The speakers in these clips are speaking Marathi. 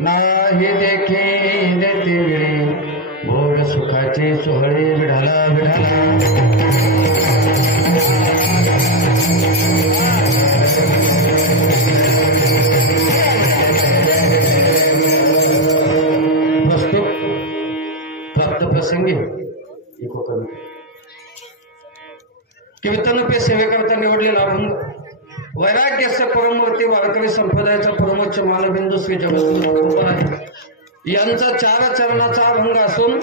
नाही देखील ते वेळी भोग सुखाचे सोहळे विढाला विढाला वस्तू प्राप्त प्रसंगी इको कमी कीर्तनपे सेवेकरता निवडलेला अभंग वैराग्याचा परमवर्ती वारकरी संप्रदायाचा परमोच्च मानबिंदू श्री जगद्गुरु तुकोबाराय यांचा 4 चरणाचा अभंग असून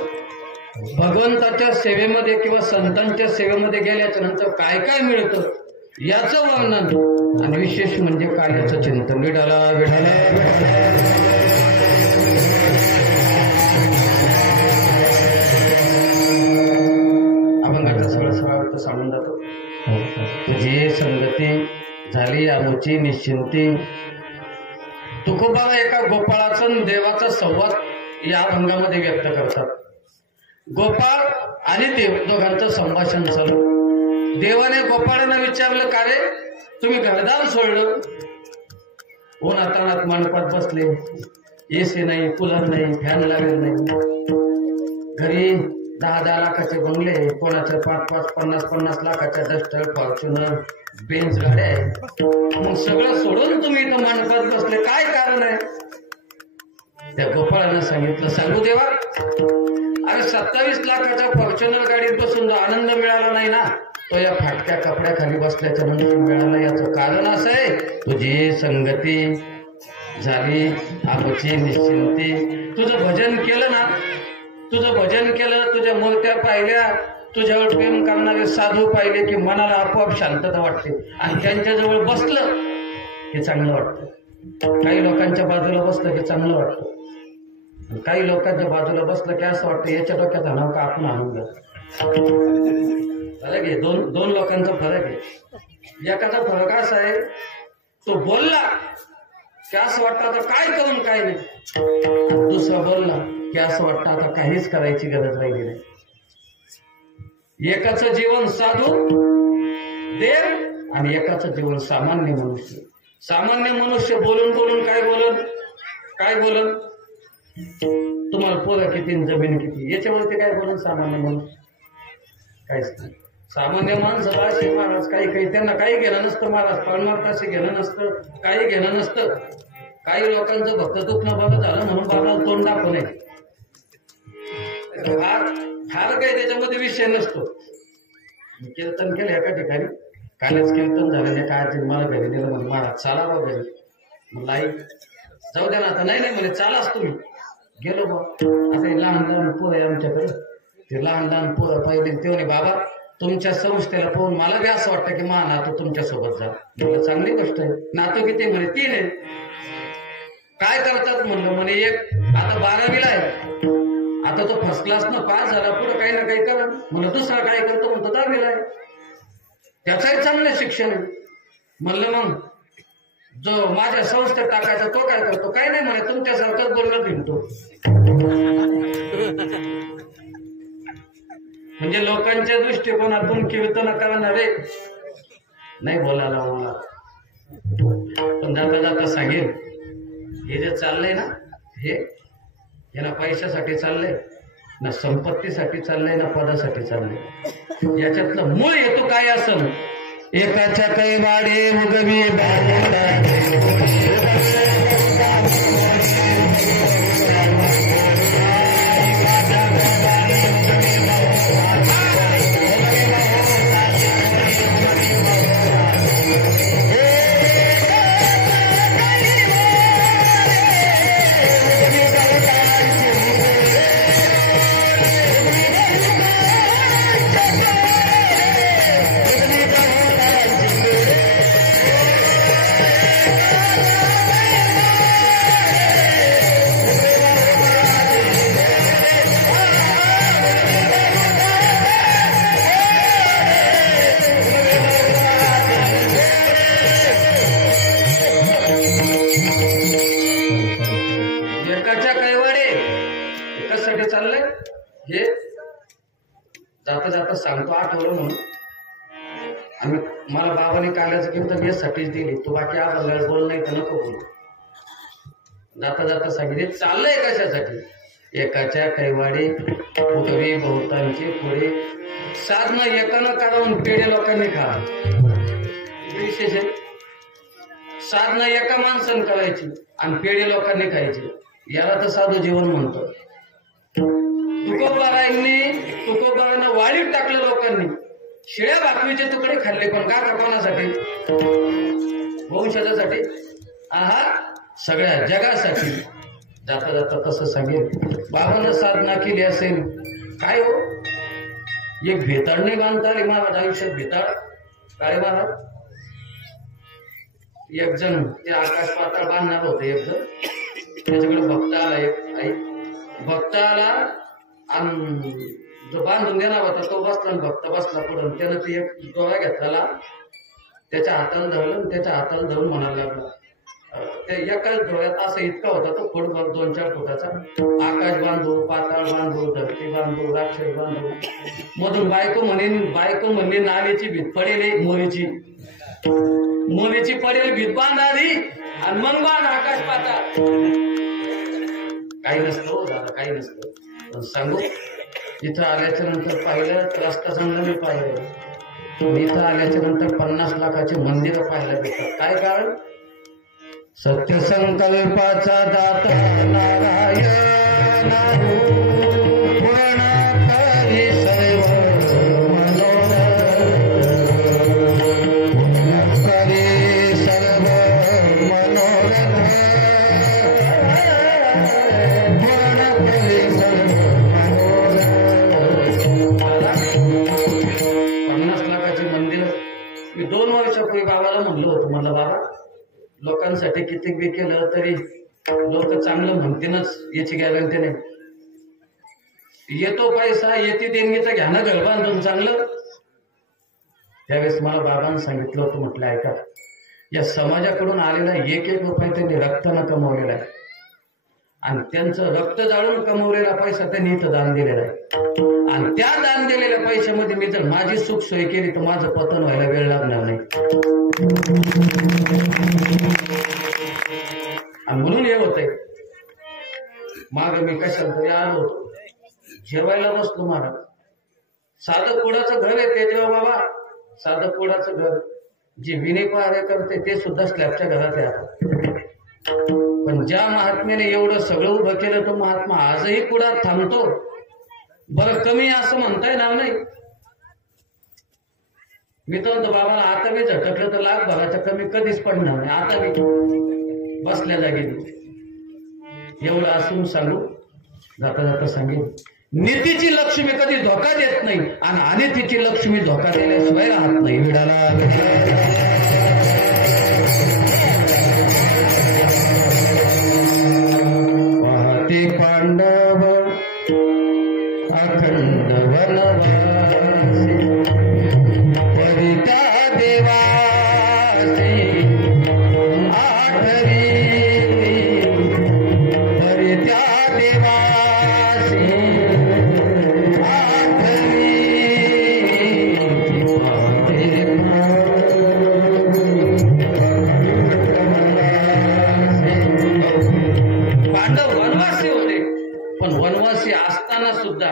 भगवंताच्या सेवेमध्ये किंवा संतांच्या सेवेमध्ये गेल्याच्या नंतर काय काय मिळतं याचं वर्णन आणि विशेष म्हणजे कार्याचं चिंतन विढाला विढाला अभंगाचा सरळ अर्थ सांगून जातो. तुझी संगती झाली आमची निश्चिंती. तुकोबाला एका गोपाळाचा आणि देवाचा संवाद या अभंगामध्ये व्यक्त करतात. गोपाळ आणि देव दोघांचं संभाषण चालू. देवाने गोपाळांना विचारलं, का रे तुम्ही घरदार सोडलं, उन्हातानात मंडपात बसले, एसी नाही, कूलर नाही, फॅन लागले नाही, घरी 10-10 लाखाचे बंगले, कोणाचे 5-5, 50-50 लाखाच्या डस्टर, फॉर्च्युनर, बेंच गाड्या आहे, मग सगळं सोडून तुम्ही इथं मंडपात बसले, काय कारण आहे? त्या गोपाळानं सांगितलं, सांगू देवा, अरे 27 लाखाच्या फॉर्च्युनर गाडीत बसून जो आनंद मिळाला नाही ना, तो या फाटक्या कपड्याखाली बसल्याच्या नंतर मिळाला. याचं कारण असं आहे, तुझी संगती झाली आमची निश्चिंती. तुझं भजन केलं ना, तुझं भजन केलं, तुझ्या मूर्त्या पाहिल्या, तुझ्यावर प्रेम करणारे साधू पाहिले की मनाला आपोआप शांतता वाटते आणि त्यांच्याजवळ बसलं की चांगलं वाटतं. काही लोकांच्या बाजूला बसलं की चांगलं वाटतं, काही लोकांच्या बाजूला बसलं की असं वाटतं याच्या डोक्याचा नाव का आपण आणून घ्या. फरक आहे, दोन लोकांचा फरक आहे. एकाचा फरक असा आहे, तो बोलला की असं वाटतं आता काय करून काय नाही, दुसरा बोलला की असं वाटतं आता काहीच करायची गरज राहिली नाही. एकाचं जीवन साधू देव आणि एकाचं जीवन सामान्य मनुष्य. सामान्य मनुष्य बोलून बोलून काय बोलन, तुम्हाला पोरं किती, जमीन किती, याच्यावरती काय बोलन सामान्य मनुष्य? काहीच नाही. सामान्य माणसं असे महाराज काही त्यांना काही घेणं नसतं, महाराज पळणार कसे घेणं नसतं, काही घेणं नसतं. काही लोकांचं भक्त दुखणं बघत झालं म्हणून बाबाला तोंड दाखवू नये, फार काही त्याच्यामध्ये विषय नसतो. कीर्तन केलं एका ठिकाणी, कालच कीर्तन झालं, एका आजी मला घरी दिलं, म्हणजे महाराज चाला बा घरी. म्हणलं आई जाऊ द्या ना आता. नाही म्हणे चालाच तुम्ही. गेलो बा. आता लहान पोरं आहे आमच्याकडे, ते लहान पोरं पाहिले ते म्हणे बाबा तुमच्या संस्थेला पाहून मला बी असं वाटतं की मा नातू तुमच्या सोबत जा. म्हणलं चांगली गोष्ट आहे. नातू किती? म्हणे 3 आहे. काय करतात म्हणलं? म्हणे एक आता 12वीला आहे, आता तो फर्स्ट क्लास न पास झाला, पुढे काही ना काही करा. म्हणलं दुसरा काय करतो? म्हणतो 10वीला आहे, त्याचंही चांगलं शिक्षण आहे. म्हणलं मग जो माझ्या संस्थेत टाकायचा तो काय करतो? काही नाही म्हणे, तुमच्यासारखंच बोलणं फिरतो. म्हणजे लोकांच्या दृष्टिकोनातून कीर्तन करणारे नाही बोलायला मला, पण जाता जाता सांगेल, हे जे चाललंय ना, हे ना पैशासाठी चाललंय, ना संपत्तीसाठी चाललंय, ना पदासाठी चाललंय. याच्यातलं मूळ हेतू काय असेल? एकाच्या काही वाडे उगवी हे जाता जाता सांगतो, आठवलं म्हणून. आणि मला बाबाने काल्याचं कीर्तन यासाठीच दिली, तू बाकी अभंगाला बोल नाही तर नको बोलू. जाता जाता सांगितले चाललंय कशासाठी. एकाच्या कैवाडी उडवी बहुतांचे पुढे साधना एकानं करावून पेढे लोकांनी खा. विशेष आहे. साधना एका माणसानं करायची आणि पेढे लोकांनी खायचे. याला तर साधू जीवन म्हणतो. तुकोबारांना वाळीत टाकलं लोकांनी. शिळ्या भाकरीचे तुकडे खाल्ले पण का कोणासाठी. वंशजासाठी. आहा सगळ्या जगासाठी. जाता जाता तसं सांगेल. बाबांना साधना केली असेल काय हो. एक भेताळ नाही बांधता आली महाराज आयुष्यात. भेताळ काय महाराज. एक जण ते आकाश पाताळ बांधणार होते. एक जण त्याच्याकडे भक्त आला. एक आई भक्त आला आणि जो बांधून देणार होता तो बसला. भक्त बसला पुढून. त्यानं ते एक दोरा घेतला त्याच्या हाताला धरलं. त्याच्या हाताला धरून म्हणायला लागला. त्या एकाच डोळ्यात असं इतका होता तो फुटबॉल 2-4 फुटाचा. आकाश बांधू, पाताळ बांधू, धरती बांधू, राक्षस बांधू. मधून बायको म्हणली नालीची भीत पडेल. मोरीची पडेल भीत बांध आधी आणि मग बांध आकाश पाताळ. काही नसतं दादा काही नसतं. पण सांगू इथं आल्याच्या नंतर पाहिलं रस्ता चांगला मी पाहिलं. इथं आल्याच्या नंतर 50 लाखाचे मंदिर पाहायला भेटतात. काय कारण. सत्य संकल्पाचा दाता नारायण पूर्ण करी सर्व मनोरथ. करी सर्व मनोरथ. पूर्ण करी सर्व मनोरथ. 50 लाखाचे मंदिर मी 2 वर्षापूर्वी बाबाला म्हणलं होतं. म्हणलं बाबा लोकांसाठी किती बी केलं तरी लोक चांगलं म्हणतीनच याची गॅरंटी नाही. येतो पैसा येते देणगीचं घ्या ना घर बांधून चांगलं. त्यावेळेस मला बाबांनी सांगितलं होतं. म्हटलं ऐका या समाजाकडून आलेला 1-1 रुपया त्यांनी रक्तानं कमवलेला आहे आणि त्यांचं रक्त जाळून कमवलेला पैसा त्यांनी इथं दान दिलेला आहे. आणि त्या दान दिलेल्या पैशामध्ये मी जर माझी सुख सोय केली तर माझं पतन व्हायला वेळ लागणार नाही. आणि म्हणून हे होतंय. माग मी कशाला तरी आलो होतो जेवायला बसलो महाराज. साधं कुडाचं घर आहे ते जेव्हा बाबा साधं कुडाचं घर जे विने पहारे करते ते सुद्धा स्लॅबच्या घरात आहे. पण ज्या महात्म्याने एवढं सगळं उभं केलं तो महात्मा आजही कुडात थांबतो. बरं कमी असं म्हणता येणार नाही. मी तर म्हणतो बाबाला आता मी झटकलं तर लाखभराच्या कमी कधीच पडणार नाही. आता मी बसल्या जागी एवढं असून सांगू जाता जाता सांगेन नीतीची लक्ष्मी कधी धोका देत नाही आणि अनितीची लक्ष्मी धोका दिल्याशिवाय राहत नाही. विडाला वाहते पांडव अखंड वनवासी परिता देवासी आठवी परित्या देवासी आठवी पांडव वनवासी होते पण वनवासी असताना सुद्धा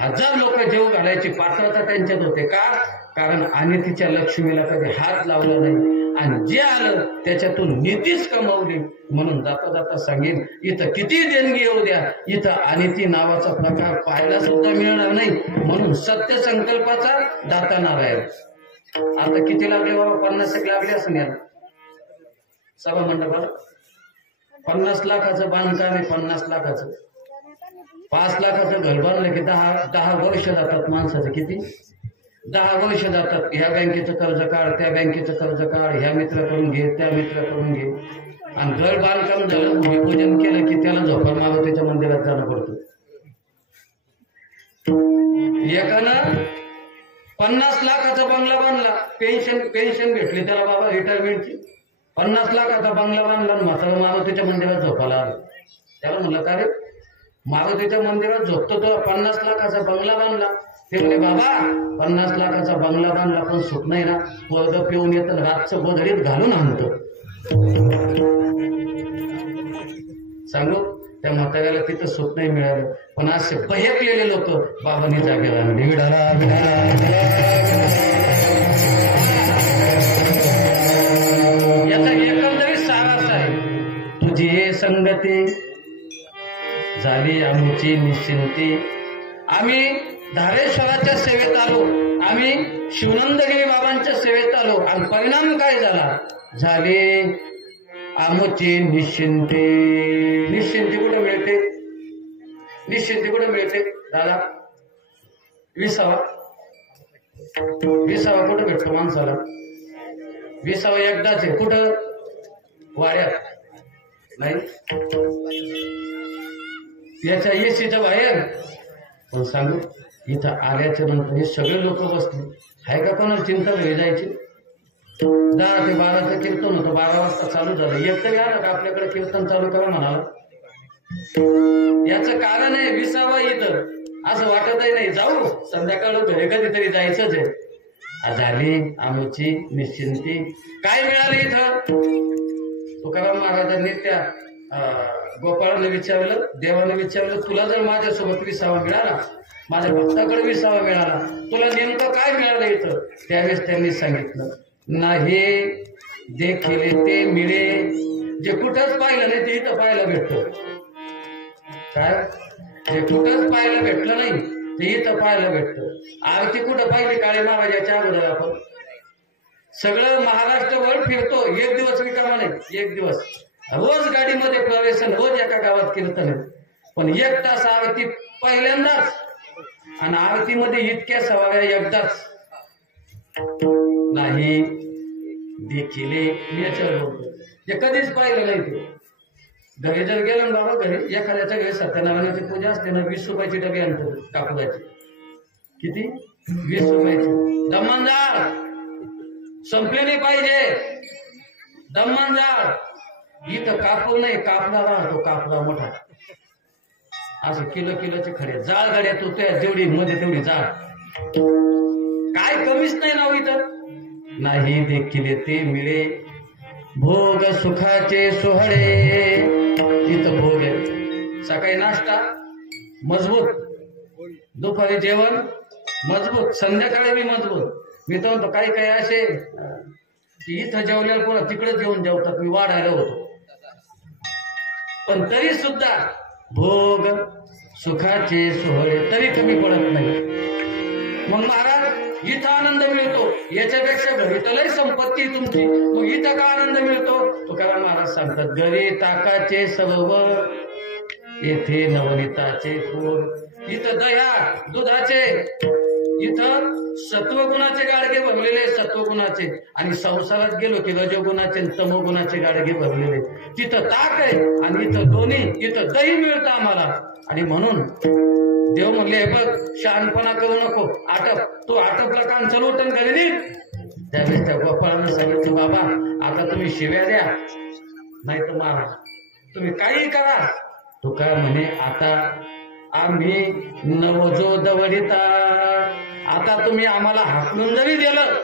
1000 लोक जीव घालायची पात्रता त्यांच्यात होते. का कारण अनितीच्या लक्ष्मीला कधी हात लावला नाही आणि जे आलं त्याच्यातून नीतीच कमावली. म्हणून जाता जाता सांगेन इथं किती देणगी येऊ द्या इथं अनिती नावाचा प्रकार पाहायला सुद्धा मिळणार नाही. म्हणून सत्य संकल्पाचा दाता नारायण. आता किती लागले बाबा 50 लागले असं याला सभा मंडपाला 50 लाखाचं बांधकाम आहे. 50 लाखाचं 5 लाखाचं घर बांधलं की 10 वर्ष जातात माणसाचं. किती 10 वर्ष जातात. ह्या बँकेचं कर्ज काढ त्या बँकेचं कर्ज काढ ह्या मित्राकडून घे त्या मित्राकडून घे आणि घर बांधकाम झालं भूमिपूजन केलं की त्याला झोपा मारुतीच्या मंदिरात जाणं पडतं. एकानं 50 लाखाचा बंगला बांधला. पेन्शन भेटली त्याला बाबा रिटायरमेंटची. 50 लाखाचा बंगला बांधला आणि म्हातारा मारुतीच्या मंदिरात झोपाला आला. त्याला म्हणलं का रे मारुतीच्या मंदिरात झोपतो तो 50 लाखाचा बंगला बांधला. ते म्हणे बाबा 50 लाखाचा बंगला बांधला पण सुख नाही ना. पोरग पिऊन येतं रातचं गोधडीत घालून आणतं. सांगू त्या म्हाताऱ्याला तिथं सुख नाही मिळालं, पण असे बहेकलेले लोक बाबांनी जागेला आणले. विडाला याचा एकंदरीत सार असा आहे, तुझी हे संगती झाली आमची निश्चिंती. आम्ही धारेश्वराच्या सेवेत आलो, आम्ही शिवनंदगिरी बाबांच्या सेवेत आलो, आणि परिणाम काय झाला? झाले आमची निश्चिंती. निश्चिंती कुठे मिळते? निश्चिंती कुठे मिळते दादा? विसावा. विसावा कुठे भेटतो माणसाला? विसावा एकदाच आहे. कुठं? वाड्यात नाही, याच्या एसीच्या बाहेर. पण सांगू, इथं आल्याच्या नंतर हे सगळे लोक बसले, आहे का कोणाला चिंता घरी जायची? 10 ते 12चं कीर्तन होतं, 12 वाजता चालू झालं. एक तरी आलं का आपल्याकडे कीर्तन चालू करा म्हणाला? याचं कारण आहे विसावा इथं. असं वाटतही नाही जाऊ, संध्याकाळ घरी कधीतरी जायचंच आहे. झाली आमची निश्चिंती. काय मिळालं इथं? तुकाराम महाराजांनी त्या गोपाळाने विचारलं, देवाने विचारलं, तुला जर माझ्यासोबत विसावा मिळाला, माझ्या भक्ताकडे विसावा मिळाला, तुला नेमकं काय मिळालं इथं? त्यावेळेस त्यांनी सांगितलं, नाही देखील ते मिळे जे कुठंच पाहिलं नाही ते इथं पाहायला भेटतं. काय? जे कुठंच पाहायला भेटलं नाही ते इथं पाहायला भेटतं. आरती कुठं पाहिली काळे महाराजाच्या अगोदर? आपण सगळं महाराष्ट्रभर फिरतो, एक दिवस रिकामा नाही. एक दिवस रोज गाडीमध्ये प्रवेशन, रोज एका गावात कीर्तन आहे, पण 1 तास आरती पहिल्यांदाच, आणि आरतीमध्ये इतक्या सवाऱ्या एकदाच. नाही देखील मी याच्यावर बोलतो, जे कधीच पाहिलं नाही ते. घरी जर गेलं ना बाबा, घरी एखाद्याच्या घरी सत्यनारायणाची पूजा असते ना, 20 रुपयाची डबी आणतो कापडाची. किती? 20 रुपयाची. दम्मानजाळ संपले नाही पाहिजे. दम्मानजाळ इथं कापूर नाही, कापला राहतो, कापला मोठा. असं किलोचे खडे जाळ गाड्यात होत्या, जेवढी मध्ये तेवढी जाळ. काय कमीच नाही ना इथं. नाही देखील ते मिळे भोग सुखाचे सोहळे. तिथं भोग आहे. सकाळी नाश्ता मजबूत, दुपारी जेवण मजबूत, संध्याकाळी बी मजबूत. मी तर म्हणतो काही काही असे की इथं जेवल्यावर कोणा तिकडेच येऊन जेवतात. मी वाढायला होतो, पण तरी सुद्धा भोग सुखाचे सोहळे तरी कमी पडत नाही. मग महाराज इथं आनंद मिळतो, याच्यापेक्षा घरी तर लय संपत्ती तुमची, मग इथं का आनंद मिळतो? तुकाराम महाराज सांगतात, घरी ताकाचे सरोवर, येथे नवनीताचे फूल. इथं दह्या दुधाचे, इथं सत्वगुणाचे गाडगे भरलेले, सत्वगुणाचे. आणि संसारात गेलो की रजोगुणाचे तमोगुणाचे गाडगे भरलेले. तिथं ताक आहे आणि इथं दोन्ही, इथं दही मिळतं आम्हाला. आणि म्हणून देव म्हणले, हे बघ शहाणपणा करू नको, आटप. तू आटपला कान चल उठन घरी. त्यावेळेस त्या गोपाळानं सांगितलं, बाबा आता तुम्ही शिव्या द्या नाही तर मारा, तुम्ही काही करा. तो काय म्हणे, आता आम्ही नवजो दवडिता, आता तुम्ही आम्हाला हाकलून जरी दिलं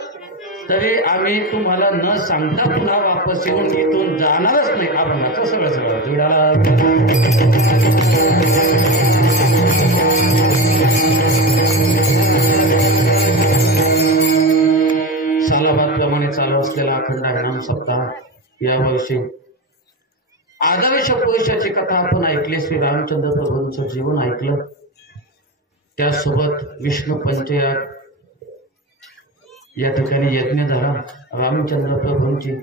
तरी आम्ही तुम्हाला न सांगता पुन्हा वापस येऊन इथून जाणारच नाही. अभंगाचं सगळं जुडाला. सालाबादप्रमाणे चालू असलेला अखंड हरिनाम सप्ताह यावर्षी आदर्श पुरुषाची कथा आपण ऐकली. श्री रामचंद्र प्रभूंचं जीवन ऐकलं, त्यासोबत विष्णू पंचयाग या ठिकाणी यज्ञ झाला. रामचंद्र प्रभूंची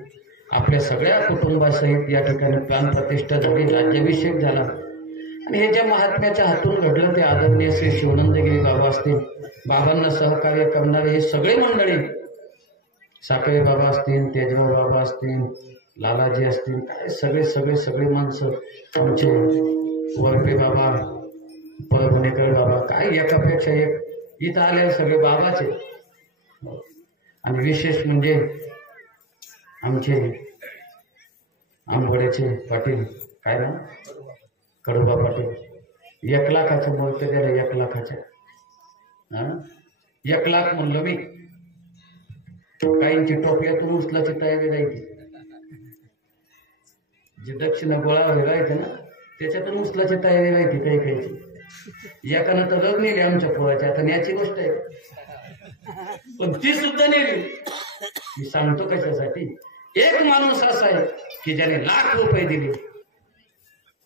आपल्या सगळ्या कुटुंबासहित या ठिकाणी प्राण प्रतिष्ठा झाली, राज्याभिषेक झाला. आणि हे ज्या महात्म्याच्या हातून घडलं ते आदरणीय श्री शिवनंदगिरी बाबा असतील, बाबांना सहकार्य करणारे हे सगळे मंडळी, साखरे बाबा असतील, तेजराव बाबा असतील, लालाजी असतील, काय सगळे सगळे सगळे माणसं, आमचे वरपे बाबा, परभणेकर बाबा, काय एकापेक्षा एक इथं आले सगळे बाबाचे. आणि विशेष म्हणजे आमचे आंबोड्याचे पाटील, काय ना कडोबा पाटील, 1 लाखाचं मूर्त दिलं. 1 लाखाच्या 1 लाख म्हणलं मी. काहींची टोपल्यातून उचलाची तयारी राहायची, जी दक्षिणा गोळा राहायचं ना त्याच्यातून उचलाची तयारी राहते काही काहीची. एकानं तर लग्न नेली आमच्या पोराची, आता न्याची गोष्ट आहे, पण ती सुद्धा नेली. मी सांगतो कशासाठी. एक माणूस असा आहे की ज्याने ₹1,00,000 दिले,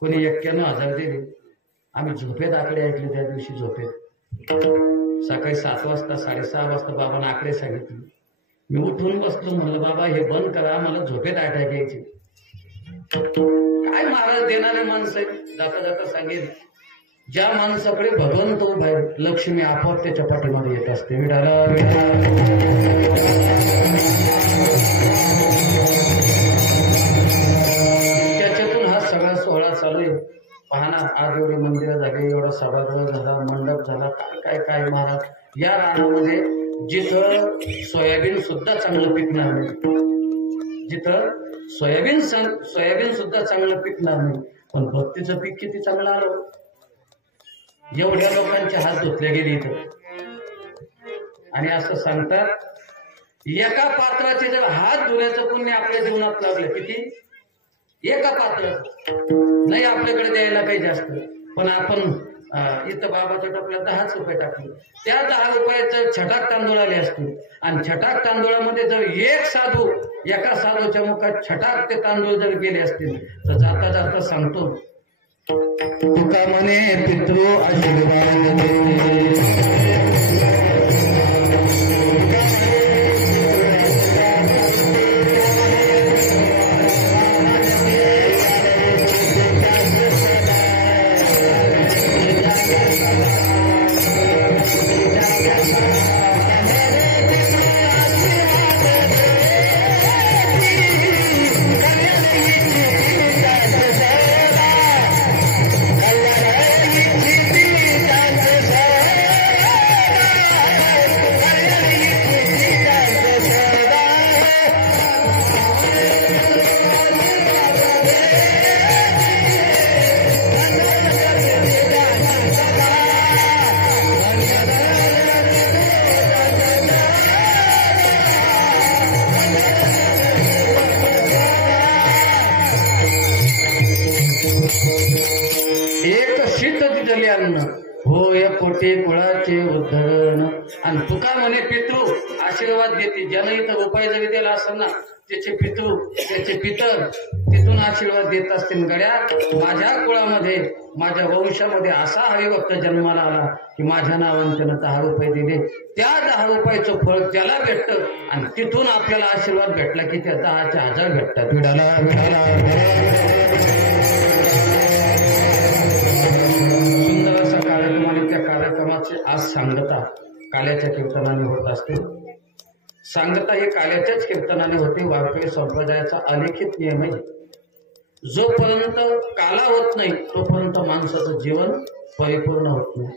कोणी 91,000 दिले. आम्ही झोपेत आकडे ऐकले त्या दिवशी. झोपेत सकाळी 7 वाजता 6:30 वाजता बाबांना आकडे सांगितले. मी उठून बसलो, म्हणलं बाबा हे बंद करा, मला झोपेत अटॅक यायचे. काय महाराज देणारे माणसं आहे. जाता जाता सांगेल, ज्या माणसाकडे भगवंत उभा आहे, लक्ष्मी आपोआप त्याच्या पाठीमध्ये येत असते. विठाला त्याच्यातून हा सगळा सोहळा चालू आहे. पहा ना, आज एवढी मंदिरं झाली, एवढा सभागृह झाला, मंडप झाला, काय काय काय महाराज. या रानामध्ये जिथं सोयाबीन सुद्धा चांगलं पिकणार नाही, जिथं सोयाबीन सुद्धा चांगलं पिकणार नाही, पण भक्तीचं पीक किती चांगलं आलं. एवढ्या लोकांचे हात धुतले गेले इथं. आणि असं सांगतात, एका पात्राचे जर हात धुण्याचं पुण्य आपल्या जीवनात लागलं, किती एका पात्राचं नाही आपल्याकडे द्यायला काही जास्त, पण आपण इथं बाबाच्या टोपल्यात 10 रुपये टाकले. त्या 10 रुपयाचं छटाक तांदूळ आले असतील, आणि छटाक तांदूळामध्ये जर एक साधू, एका साधूच्या मुखात छटाक ते तांदूळ जर गेले असतील, तर जाता जाता सांगतो, तुका म्हणे पितृ आशीर्वाद. होय कोटी कुळाचे उद्धरण. आणि तुका म्हणे पितृ आशीर्वाद देते. ज्यानं इथं उपाय जरी दिला असं ना, त्याचे पितृ त्याचे पितर तिथून आशीर्वाद देत असतील. गड्या, माझ्या कुळामध्ये माझ्या वंशामध्ये असा हरिभक्त जन्माला आला की माझ्या नावाने त्यानं 10 रुपये दिले. त्या 10 रुपयाचं फळ त्याला भेटतं, आणि तिथून आपल्याला आशीर्वाद भेटला की त्या 10चे 1000 भेटतात. विडाला विडाला सुंदर असा कार्यक्रम. आणि त्या कार्यक्रमाची आज सांगता काल्याच्या कीर्तनाने होत असते. सांगता ही काल्याच्याच कीर्तनाने होते. वारकरी संप्रदायाचा अलिखित नियम आहे. जोपर्यंत काला होत नाही तोपर्यंत माणसाचं जीवन परिपूर्ण होत नाही.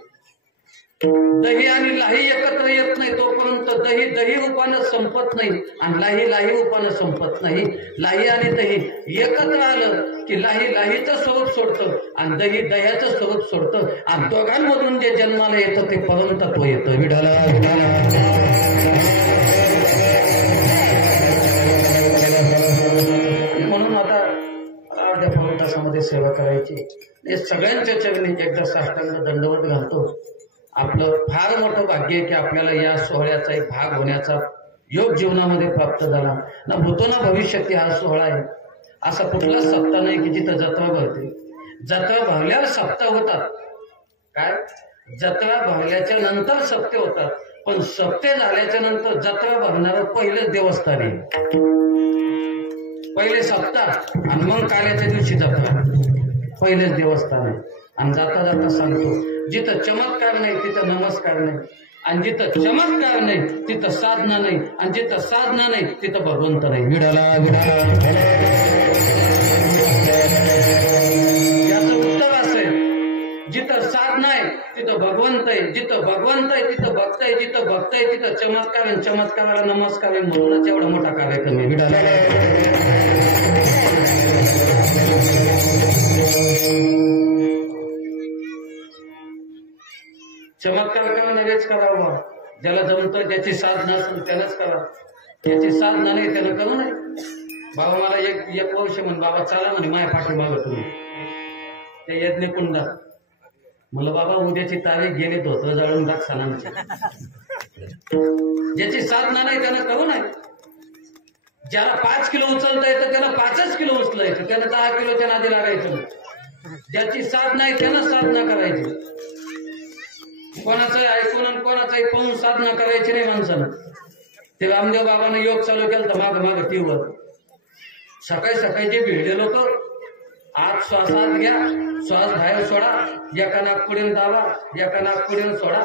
दही आणि लाही एकत्र येत नाही तोपर्यंत दही दही रूपानं संपत नाही, आणि लाही लाही रूपानं संपत नाही. लाही आणि दही एकत्र आलं की लाही लाहीचं स्वरूप सोडतं, आणि दही दह्याचं स्वरूप सोडतं, आणि दोघांमधून जे जन्माला येतं ते परमतत्व येतं. विठाला म्हणून आता अर्ध्या पाऊण तासामध्ये सेवा करायची. हे सगळ्यांच्या चरणी एकदा साष्टांग दंडवत घालतो. आपलं फार मोठं भाग्य आहे की आपल्याला या सोहळ्याचा एक भाग होण्याचा योग जीवनामध्ये प्राप्त झाला ना. भूतो ना भविष्यात हा सोहळा आहे. असा कुठलाच सप्ताह नाही की जिथं जत्रा भरते. जत्रा भरल्यावर सप्ताह होतात. काय जत्रा भरल्याच्या नंतर सप्ते होतात, पण सप्ते झाल्याच्या नंतर जत्रा भरणारं पहिलेच देवस्थान आहे. पहिले सप्ताह आणि मग काल्याच्या दिवशी जत्रा, पहिलेच देवस्थान आहे. आणि जाता जाता सांगतो, जिथं चमत्कार नाही तिथं नमस्कार नाही, आणि जिथं चमत्कार नाही तिथं साधना नाही, आणि जिथं साधना नाही तिथं भगवंत नाही. विडाला विडाला याचं उत्तर असेल, जिथं साधना आहे तिथं भगवंत आहे, जिथं भगवंत आहे तिथं भक्त आहे, जिथं भक्त आहे तिथं चमत्कार आहे, चमत्काराला नमस्कार आहे. म्हणूनच एवढा मोठा कार्यक्रम आहे. विडाला चमत्कार करा, लगेच करावा. ज्याला जमतं, ज्याची साधना असेल त्यालाच करा. ज्याची साधना नाही त्याला करू नये. बाबा मला एक वर्ष म्हण, बाबा चला म्हणे माझ्या पाठीमागं तुम्ही. त्या यज्ञकुंडात. म्हणलं बाबा उद्याची तारीख गेली धोतर जाळून टाक सणांची. ज्याची साधना नाही त्यानं करू नये. ज्याला 5 किलो उचलता येतं त्यानं 5च किलो उचलायचं, त्यानं 10 किलोच्या नादी लागायचं. ज्याची साधना आहे त्यानं साधना करायची. कोणाचंही ऐकून आणि कोणाचंही पाहून साधना करायची नाही माणसानं. ते रामदेव बाबांना योग चालू केला तर माग टीव्हीवर सकाळी सकाळी जे भिडले लोक, आत श्वासात घ्या, श्वास बाहेर सोडा, एका नागपुडीन दाबा, एका नागपुडीन सोडा.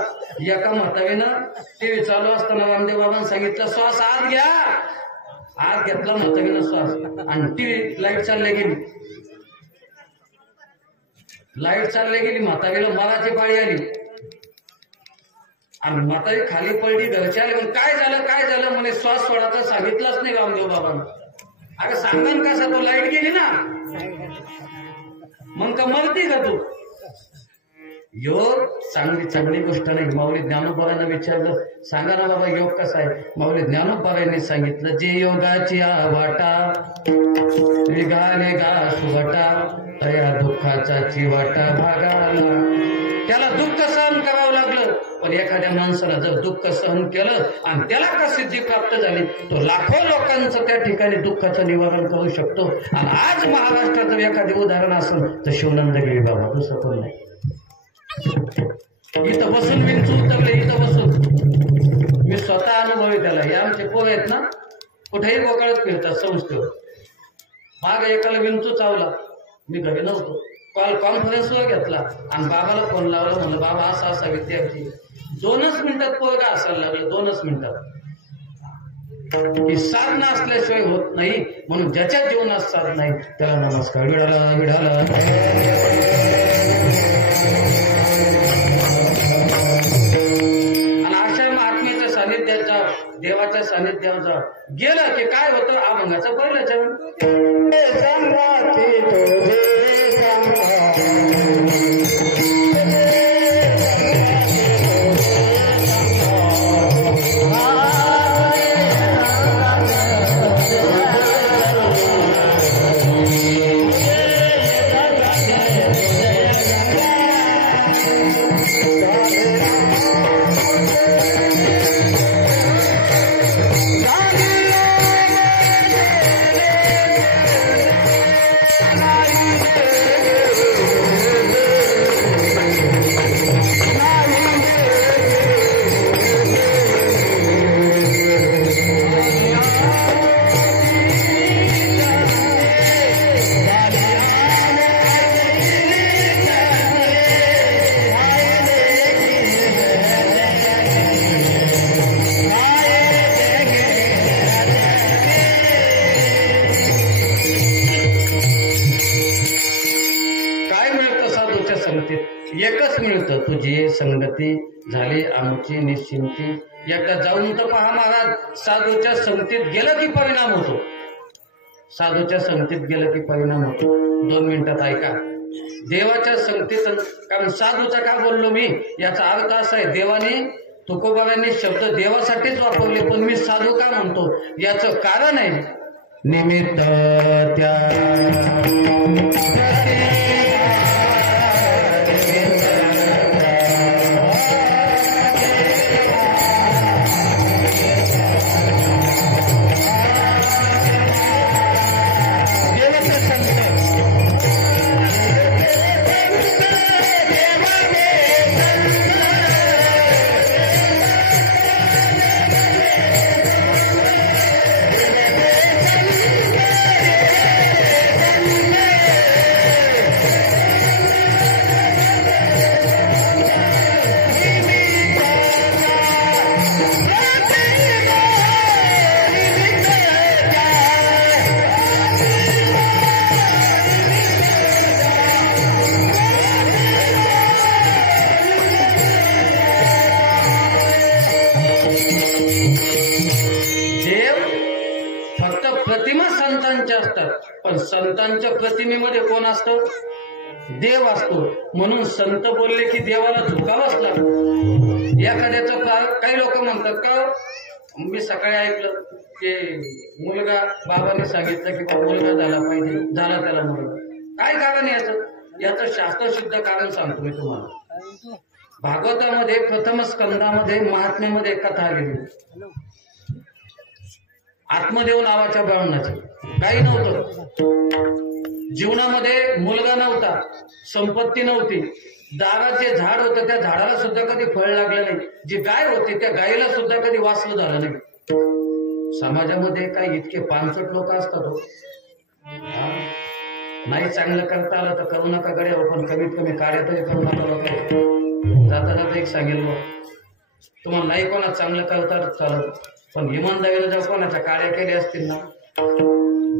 एका म्हातारीनं टीव्ही चालू असताना रामदेव बाबांनी सांगितलं श्वास आत घ्या. आत घेतला म्हातारीनं श्वास आणि टीव्ही लाईट चालली गेली. लाईट चालली गेली, म्हातारीला मराची पाळी आली आणि म्हातारी खाली पडली. घरच्या आले, काय झालं म्हणे श्वास सोडायचं सांगितलंच नाही रामदेव बाबांना. अरे सांगन कसा, तो लाईट गेली ना, मग का मरती का तू? योग चांगली गोष्ट नाही. माऊली ज्ञानोबांना विचारलं, सांगा ना बाबा योग कसा आहे? माऊली ज्ञानोबांनी सांगितलं, जे योगाची वाटा निघाले गा सुवाटा, तया दुःखाचा चिवाटा भागाला. त्याला दुःख सहन करावं लागलं, पण एखाद्या माणसाला जर दुःख सहन केलं आणि त्याला का सिद्धी प्राप्त झाली, तो लाखो लोकांचं त्या ठिकाणी दुःखाचं निवारण करू शकतो. आणि आज महाराष्ट्रात जर एखादे उदाहरण असेल तर शिवानंदगिरी बाबा, दुसरं कोण नाही. इथं बसून विंचू उतरले, इथं बसून मी स्वतः अनुभवी त्याला. हे आमचे पोर आहेत ना, कुठेही गोकाळत फिरतात संस्थेवर. माग एकाला विंचू चावला, मी घरी नव्हतो, कॉल कॉन्फरन्सवर घेतला आणि बाबाला फोन लावला. म्हणलं बाबा असा विद्यार्थी. 2च मिनिटात पोरगा असायला लागलं, 2च मिनिटात. ही साधना असल्याशिवाय होत नाही. म्हणून ज्याच्या जीवनात साध नाही त्याला नमस्कार. विडाला विडाला आणि अशा महात्म्याच्या सानिध्याचा, देवाच्या सानिध्याचा गेलं की काय होतं? अभंगाचं पहिलं चरण. एकच मिळतं, तुझी संगती झाली आमची निश्चिंती. एकदा जाऊन तर पहा महाराज, साधूच्या संगतीत गेलं की परिणाम होतो. साधूच्या संगतीत गेलं की परिणाम होतो. 2 मिनिटात ऐका. देवाच्या संगतीत, कारण साधूचा का बोललो मी, याचा अर्थ असा आहे, देवाने तुकोबाबांनी शब्द देवासाठीच वापरले, पण मी साधू का म्हणतो याचं कारण आहे, निमित्त त्या पण संतांच्या प्रतिमेमध्ये कोण असतो? देव असतो. म्हणून संत बोलले की देवाला झुकावंच लागतं. एखाद्याचं काही लोक म्हणतात का, मी सकाळी ऐकलं की मुलगा, बाबांनी सांगितलं की मुलगा झाला पाहिजे, झाला त्याला मुलगा. काय कारण याचं? याचं शास्त्रशुद्ध कारण सांगतो मी तुम्हाला. भागवतामध्ये प्रथम स्कंदामध्ये महात्म्यामध्ये एक कथा आलेली. आत्मदेव नावाच्या ब्राह्मणाची काही नव्हतं, जीवनामध्ये मुलगा नव्हता, संपत्ती नव्हती, दारात जे झाड होतं त्या झाडाला सुद्धा कधी फळ लागलं नाही, जी गाय होती त्या गायीला सुद्धा कधी वाचलं झालं नाही. समाजामध्ये काही इतके पानसट लोक असतात हो. नाही चांगलं करता आलं तर करू नका गड्या, पण कमीत कमी कार्य तरी करू नका. लोक जाता जाता एक सांगेल मग, तुम्हाला नाही कोणा चांगलं करता चालत, पण इमानदारीने जर कोणाच्या कार्य केले असतील ना,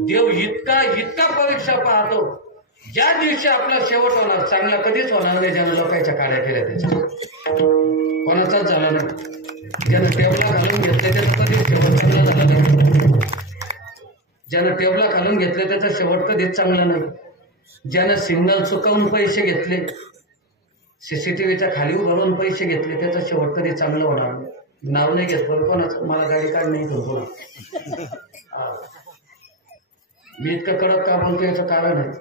देव इतका इतका परीक्षा पाहतो. ज्या दिवशी आपला शेवट होणार चांगला कधीच होणार नाही ज्यानं लोकांच्या कार्य केल्या त्याच्या, कोणाचाच झाला नाही. ज्यानं टेबला घालून घेतले त्याचं कधीच शेवट चांगला झाला नाही. ज्यानं टेबला घालून घेतले त्याचा शेवट कधीच चांगला नाही. ज्यानं सिग्नल चुकवून पैसे घेतले, सीसीटीव्हीच्या खाली उभारून पैसे घेतले, त्याचा शेवट कधी चांगलं होणार नाही. नाव नाही घेत बरं कोणाचं, मला गाडी काढ नाही करतो. मी इतकं कडक का बोलतो याचं कारण आहे,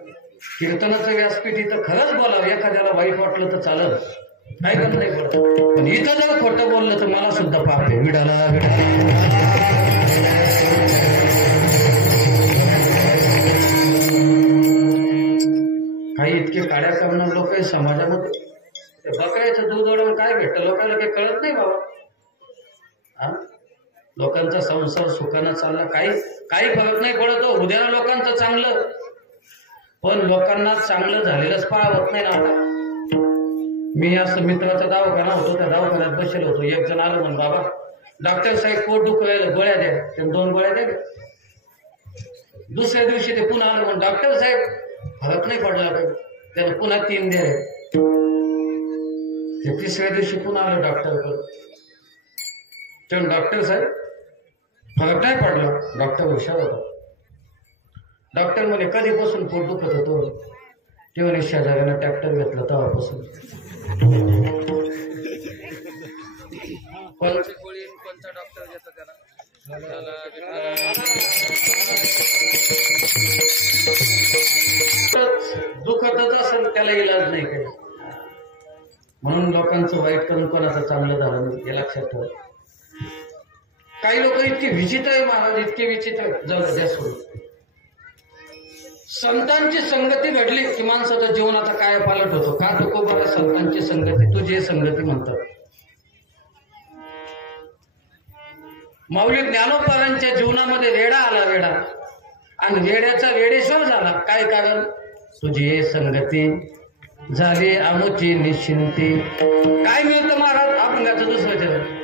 कीर्तनाचं व्यासपीठ इथं खरंच बोलावं, एखाद्याला वाईट वाटलं तर चालत, काय करत नाही पडत, पण इथं जर खोटं बोललं तर मला सुद्धा पाप आहे. विडाला काही इतके काड्या करणार लोक आहे समाजामध्ये. ते बकऱ्याचं दूध ओढून काय भेटतं लोकांना काही कळत नाही बाबा. लोकांचा संसार सुखानं चालला, काही फरक नाही पडत. उद्या लोकांचं चांगलं, पण लोकांना चांगलं झालेलंच पाहत नाही ना. आता मी असं मित्राचा दवाखाना होतो, त्या दवाखान्यात बसेल होतो. एक जण आलं म्हण, बाबा डॉक्टर साहेब पोट दुखवायला गोळ्या द्या. त्याने 2 गोळ्या द्या. दुसऱ्या दिवशी ते पुन्हा आलं म्हण, डॉक्टर साहेब फरक नाही पडला काही. त्याने पुन्हा 3 द्या. ते तिसऱ्या दिवशी पुन्हा आलं डॉक्टरकडे. त्याने डॉक्टर साहेब फरक नाही पडला. डॉक्टर हुशार होता. डॉक्टर म्हणे कधीपासून पोट दुखत होतो? ते म्हणे शेजाऱ्यानं ट्रॅक्टर घेतला तेव्हापासून. कोणची गोळी कोणता डॉक्टर घेतो त्याला? दुखतच असेल त्याला इलाज नाही काही, म्हणून लोकांचं वाईट करून कोणाचं चांगलं झालं नाही हे लक्षात ठेवा. काही लोक इतके विचित्र आहे महाराज, इतके विचित्र. जाऊ द्या सोडून. संतांची संगती घडली की माणसाचा जीवनाचा काय पालट होतो. का तो बरं संतांची संगती, तुझी संगती म्हणतात. माऊली ज्ञानोबांच्या जीवनामध्ये वेडा आला, वेडा, आणि वेड्याचा वेडेश्वर झाला. काय कारण? तुझी संगती झाली आमुची निश्चिंती. काय मिळतं महाराज अभंगाचं दुसरं चरण?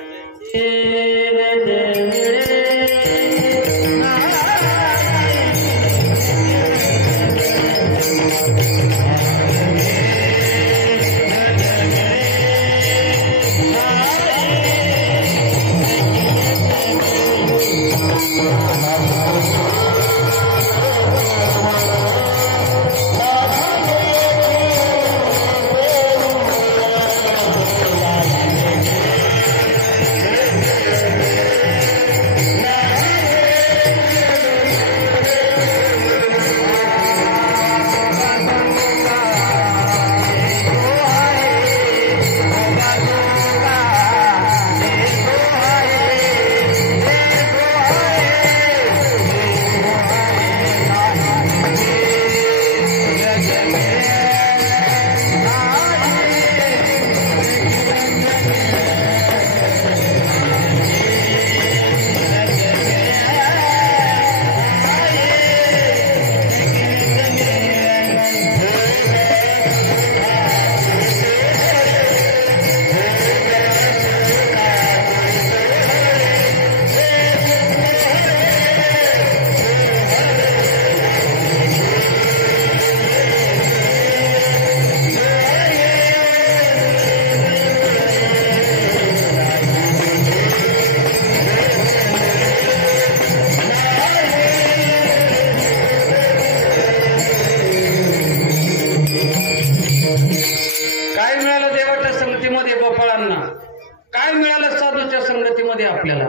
काय मिळालं साधूच्या संगतीमध्ये आपल्याला?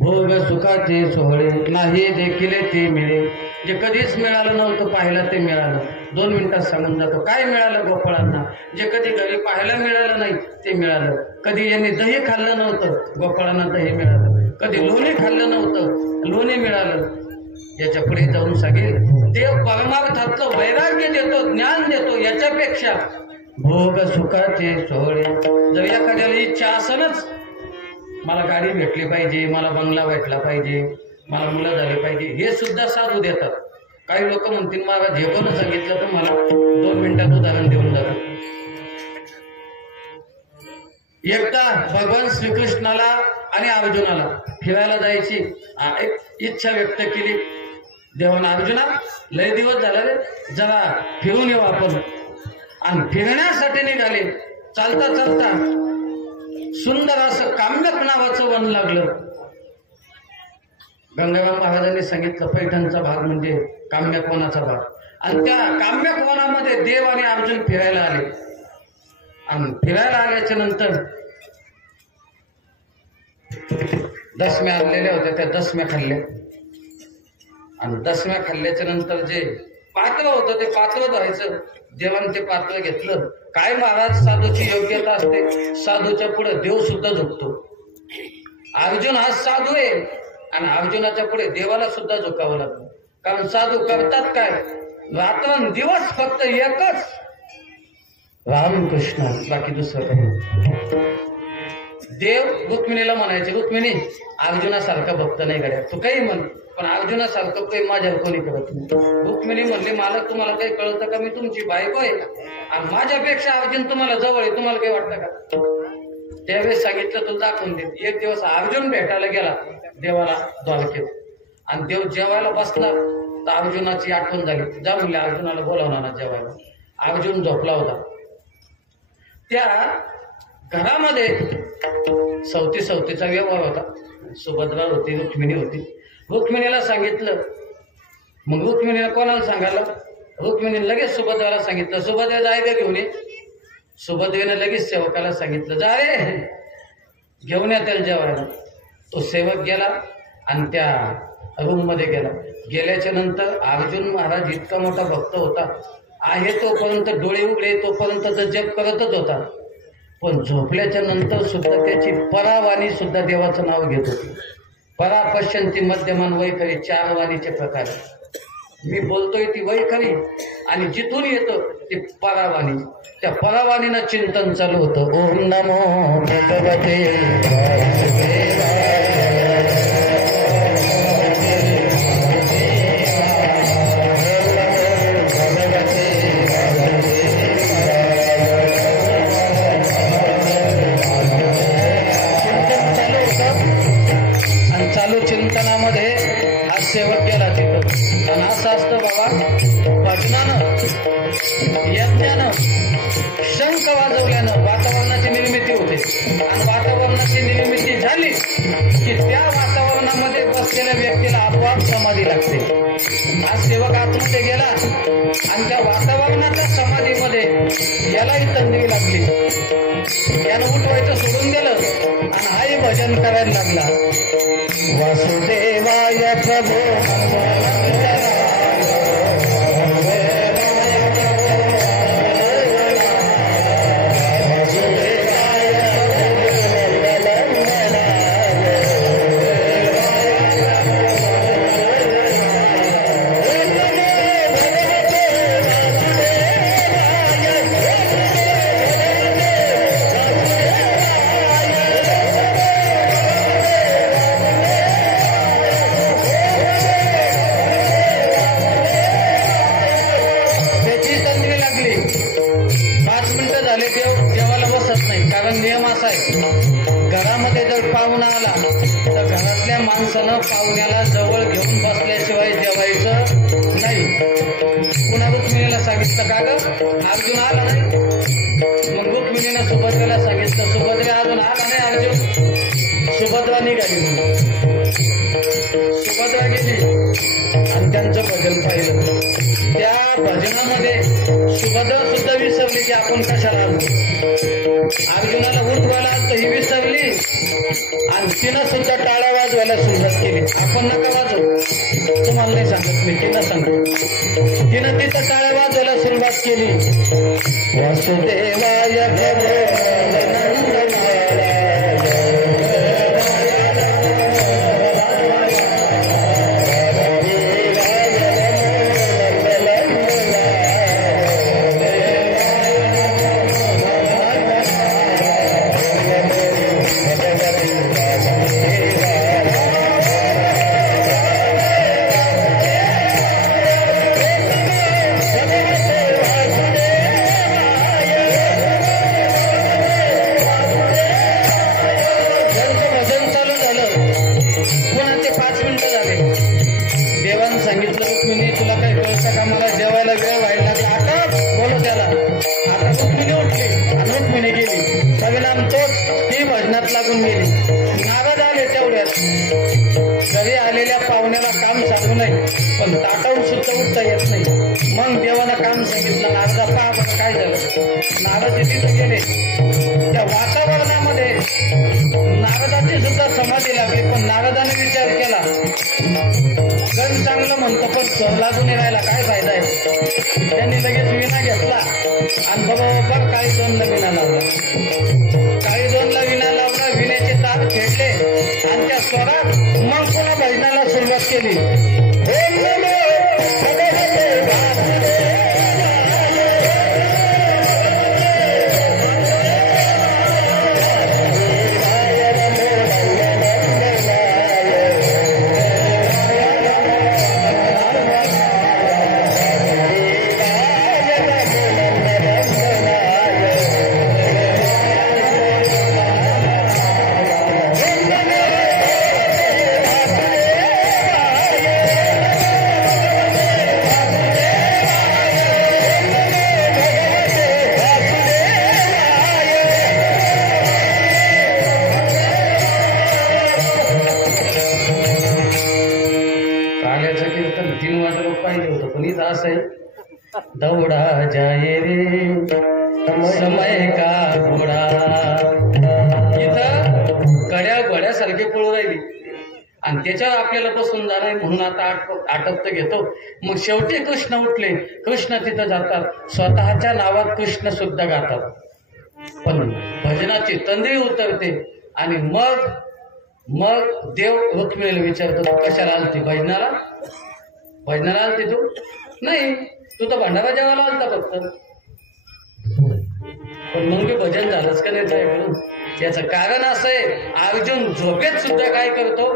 भोग सुखाचे सोहळे नाही देखील ते मिळेल. जे कधीच मिळालं नव्हतं पाहायला ते मिळालं. 2 मिनिटात सांगून जातो. काय मिळालं गोपाळांना? जे कधी घरी पाहायला मिळालं नाही ते मिळालं. कधी यांनी दही खाल्लं नव्हतं, गोपाळांना दही मिळालं. कधी लोणी खाल्लं नव्हतं, लोणी मिळालं. याच्या पुढे जाऊन सांगेल देव परमार्थातलं वैराग्य देतो, ज्ञान देतो. याच्यापेक्षा भोग सुखाचे सोहळे. जर एखाद्याला इच्छा असेलच, मला गाडी भेटली पाहिजे, मला बंगला भेटला पाहिजे, मला मुलं झाले पाहिजे, हे सुद्धा साधू देतात. काही लोक म्हणतील महाराज हे कोण सांगितलं, तर मला 2 मिनिटात उदाहरण देऊन जातात. एकदा भगवान श्रीकृष्णाला आणि अर्जुनाला फिरायला जायची इच्छा व्यक्त केली. देवानं अर्जुना लय दिवस झाला रे, जरा फिरून येऊ आपण. आणि फिरण्यासाठी निघाले. चालता चालता सुंदर असं काम्यक नावाचं वन लागलं. गंगाराम महाराजांनी सांगितलं पैठणचा भाग म्हणजे काम्यक वनाचा भाग. आणि त्या काम्यक वनामध्ये देव आणि अर्जुन फिरायला आले. आणि फिरायला आल्याच्या नंतर दशम्या आणलेल्या होत्या, त्या दशम्या खाल्ल्या. आणि दशम्या खाल्ल्याच्या नंतर जे पात्र होतं ते पात्र धरायचं. देवाने ते पात्र घेतलं. काय महाराज साधूची योग्यता असते, साधूच्या पुढे देव सुद्धा झुकतो. अर्जुन हा साधू आहे आणि अर्जुनाच्या पुढे देवाला सुद्धा झुकावं लागतं. कारण साधू करतात काय, रात्रंदिवस फक्त एकच रामकृष्ण, बाकी दुसरं काही. देव रुक्मिणीला म्हणायचे, रुक्मिणी अर्जुनासारखा भक्त नाही गड्या, तू काही म्हण, पण अर्जुनासारखं प्रेम माझ्यावर कोणी करत नाही. रुक्मिणी म्हणली मला तुम्हाला काही कळतं का, मी तुमची बायको आहे आणि माझ्यापेक्षा अर्जुन तुम्हाला जवळ आहे, तुम्हाला काही वाटतं का? त्यावेळेस सांगितलं तू दाखवून दे. एक दिवस अर्जुन भेटायला गेला देवाला द्वारकेत. आणि देव जेवायला बसला तर अर्जुनाची आठवण झाली. जा म्हणले अर्जुनाला बोलावणार ना जेवायला. अर्जुन झोपला होता. त्या घरामध्ये सवतीचा व्यवहार होता. सुभद्रा होती, रुक्मिणी होती. रुक्मिणीला सांगितलं. मग रुक्मिणीला कोणाला सांगायला? रुक्मिणीने लगेच सुभद्राला सांगितलं, सुभद्रा जाय का घेऊन ये. सुभद्रेने लगेच सेवकाला सांगितलं, जा रे घेऊन या त्याला जेवायला. तो सेवक गेला आणि त्या रूम मध्ये गेला. गेल्याच्या नंतर अर्जुन महाराज इतका मोठा भक्त होता, आहे तोपर्यंत डोळे उघडे तोपर्यंत तर जप करतच होता. पण झोपल्याच्या नंतर सुद्धा त्याची परावाणी सुद्धा देवाचं नाव घेत होती. परा पश्यंती मध्यमान वैखरी 4 वाणीचे प्रकार. मी बोलतोय ती वैखरी आणि जिथून येतं ती परावाणी. त्या परावाणीनं चिंतन चालू होतं. ओम नमो भगवते चिंतनामध्ये आज सेवक गेला तिथं. आणि असं असतं बाबा, भजनानं यज्ञानं शंख वाजवल्यानं वातावरणाची निर्मिती होते. आणि वातावरणाची निर्मिती झाली की त्या वातावरणामध्ये बसलेल्या व्यक्तीला आपोआप समाधी लागते. आज सेवक आतमध्ये गेला आणि त्या वातावरणाच्या समाधीमध्ये यालाही तंद्री लागली. यानं उठवायचं सोडून दिलं आणि हाही भजन करायला लागला. वासुदेवाय प्रभो पाहुण्याला जवळ घेऊन बसल्याशिवाय जेवायचं नाही. पुन्हा रुक्मिणीला सांगितलं का ग अर्जुन आला नाही. मग रुक्मिणीनं सुभद्रेला सांगितलं, सुभद्रे अजून आला नाही अर्जुन. सुभद्रा निघाली. सुभद्रा गेली आणि त्यांचं भजन पाहिलं. त्या भजनामध्ये सुभद्रा सुद्धा विसरली की आपण कशाला आलो. अर्जुनाला उठवायला तर ही विसरली तिनं सुद्धा टाळ्या वाजवायला सुरुवात केली. आपण नका वाजवू, तुम्हाला नाही सांगत मी, तिनं सांगतो. तिनं तिथं टाळ्या वाजवायला सुरुवात केली. वासुदेवाय लागून गेली. नारद आले तेवढ्यात. घरी आलेल्या पाहुण्याला काम सांगू नये, पण ताटावून सुद्धा उठता येत नाही. मग देवाला काम सांगितलं. नारदा पहा काय झालं. नारद तिथे गेले. त्या वातावरणामध्ये नारदाची सुद्धा समाधी लागली. पण नारदाने विचार केला, गण चांगलं म्हणतो पण स्वर लागून राहायला काय फायदा आहे. त्यांनी लगेच विणा घेतला आणि बरोबर काही दोनला विणा लावला. काही दोनला विणा लावला. विण्याचे तार खेळले आणि त्या स्वरात मग पुन्हा भजनाला सुरुवात केली. दौड़ा जाए रे समय का घोडा. इथं गड्या घोड्यासारखी पळू राहिली आणि त्याच्यावर आपल्याला बसून जाणार म्हणून आता आटपत घेतो. मग शेवटी कृष्ण उठले. कृष्ण तिथं जातात. स्वतःच्या नावात कृष्ण सुद्धा गातात. पण भजनाची तंद्री उतरते आणि मग देव रुक्मिणीला विचारतो, कशाला आलती भजनाला? भजनाला आलती तू? नाही, तू तर भंडारा जेवायला आलता फक्त. पण मग मी भजन झालंच का नाही तुझ्याकडून? याचं कारण असं आहे, अर्जुन झोपेत सुद्धा काय करतो?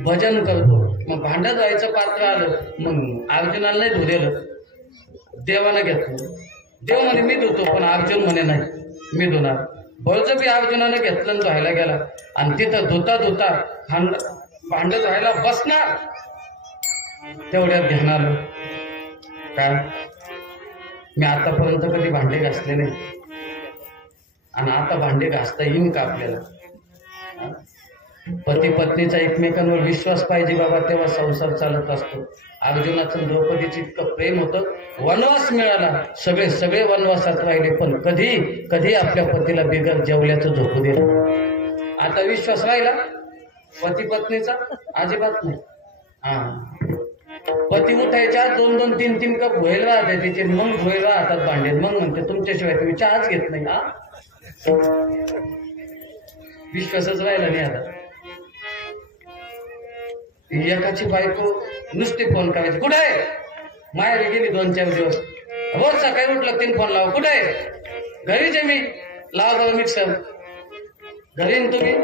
भजन करतो. मग भांडं धुवायचं पात्र आलं, मग अर्जुनाला नाही धुलेलं, देवाला घेतलं. देव म्हणे मी धुतो, पण अर्जुन म्हणे नाही मी धुणार. बळजबरी अर्जुनाने घेतलं आणि धुवायला गेला. आणि तिथं धुता धुता भांडं धुवायला बसणार तेवढ्यात ध्यान आलं, काय मी आतापर्यंत कधी भांडे घासले नाही आणि आता भांडे घासता येईन का आपल्याला? पती पत्नीचा एकमेकांवर विश्वास पाहिजे बाबा, तेव्हा संसार चालत असतो. अर्जुनाचं द्रौपदीचं इतकं प्रेम होतं. वनवास मिळाला, सगळे वनवासात राहिले, पण कधी आपल्या पतीला बिगर जेवल्याचं झोपू दिलं. आता विश्वास राहिला पती पत्नीचा? अजिबात नाही. पती उठायच्या 2-2, 3-3 कप भोयल राहते तिचे, मग भोयल राहतात भांडे. मग म्हणते तुमच्याशिवाय तुम्ही चहाच घेत नाही. विश्वासच राहिला नाही. आता एकाची बायको नुसती फोन करायची, कुठे आहे? माहेरी गेली 2-4 दिवस. रोज सकाळी उठलं 3 फोन लावा, कुठे आहे? घरीच आहे मी. लावा जाऊ मिक्सर. घरी तुम्ही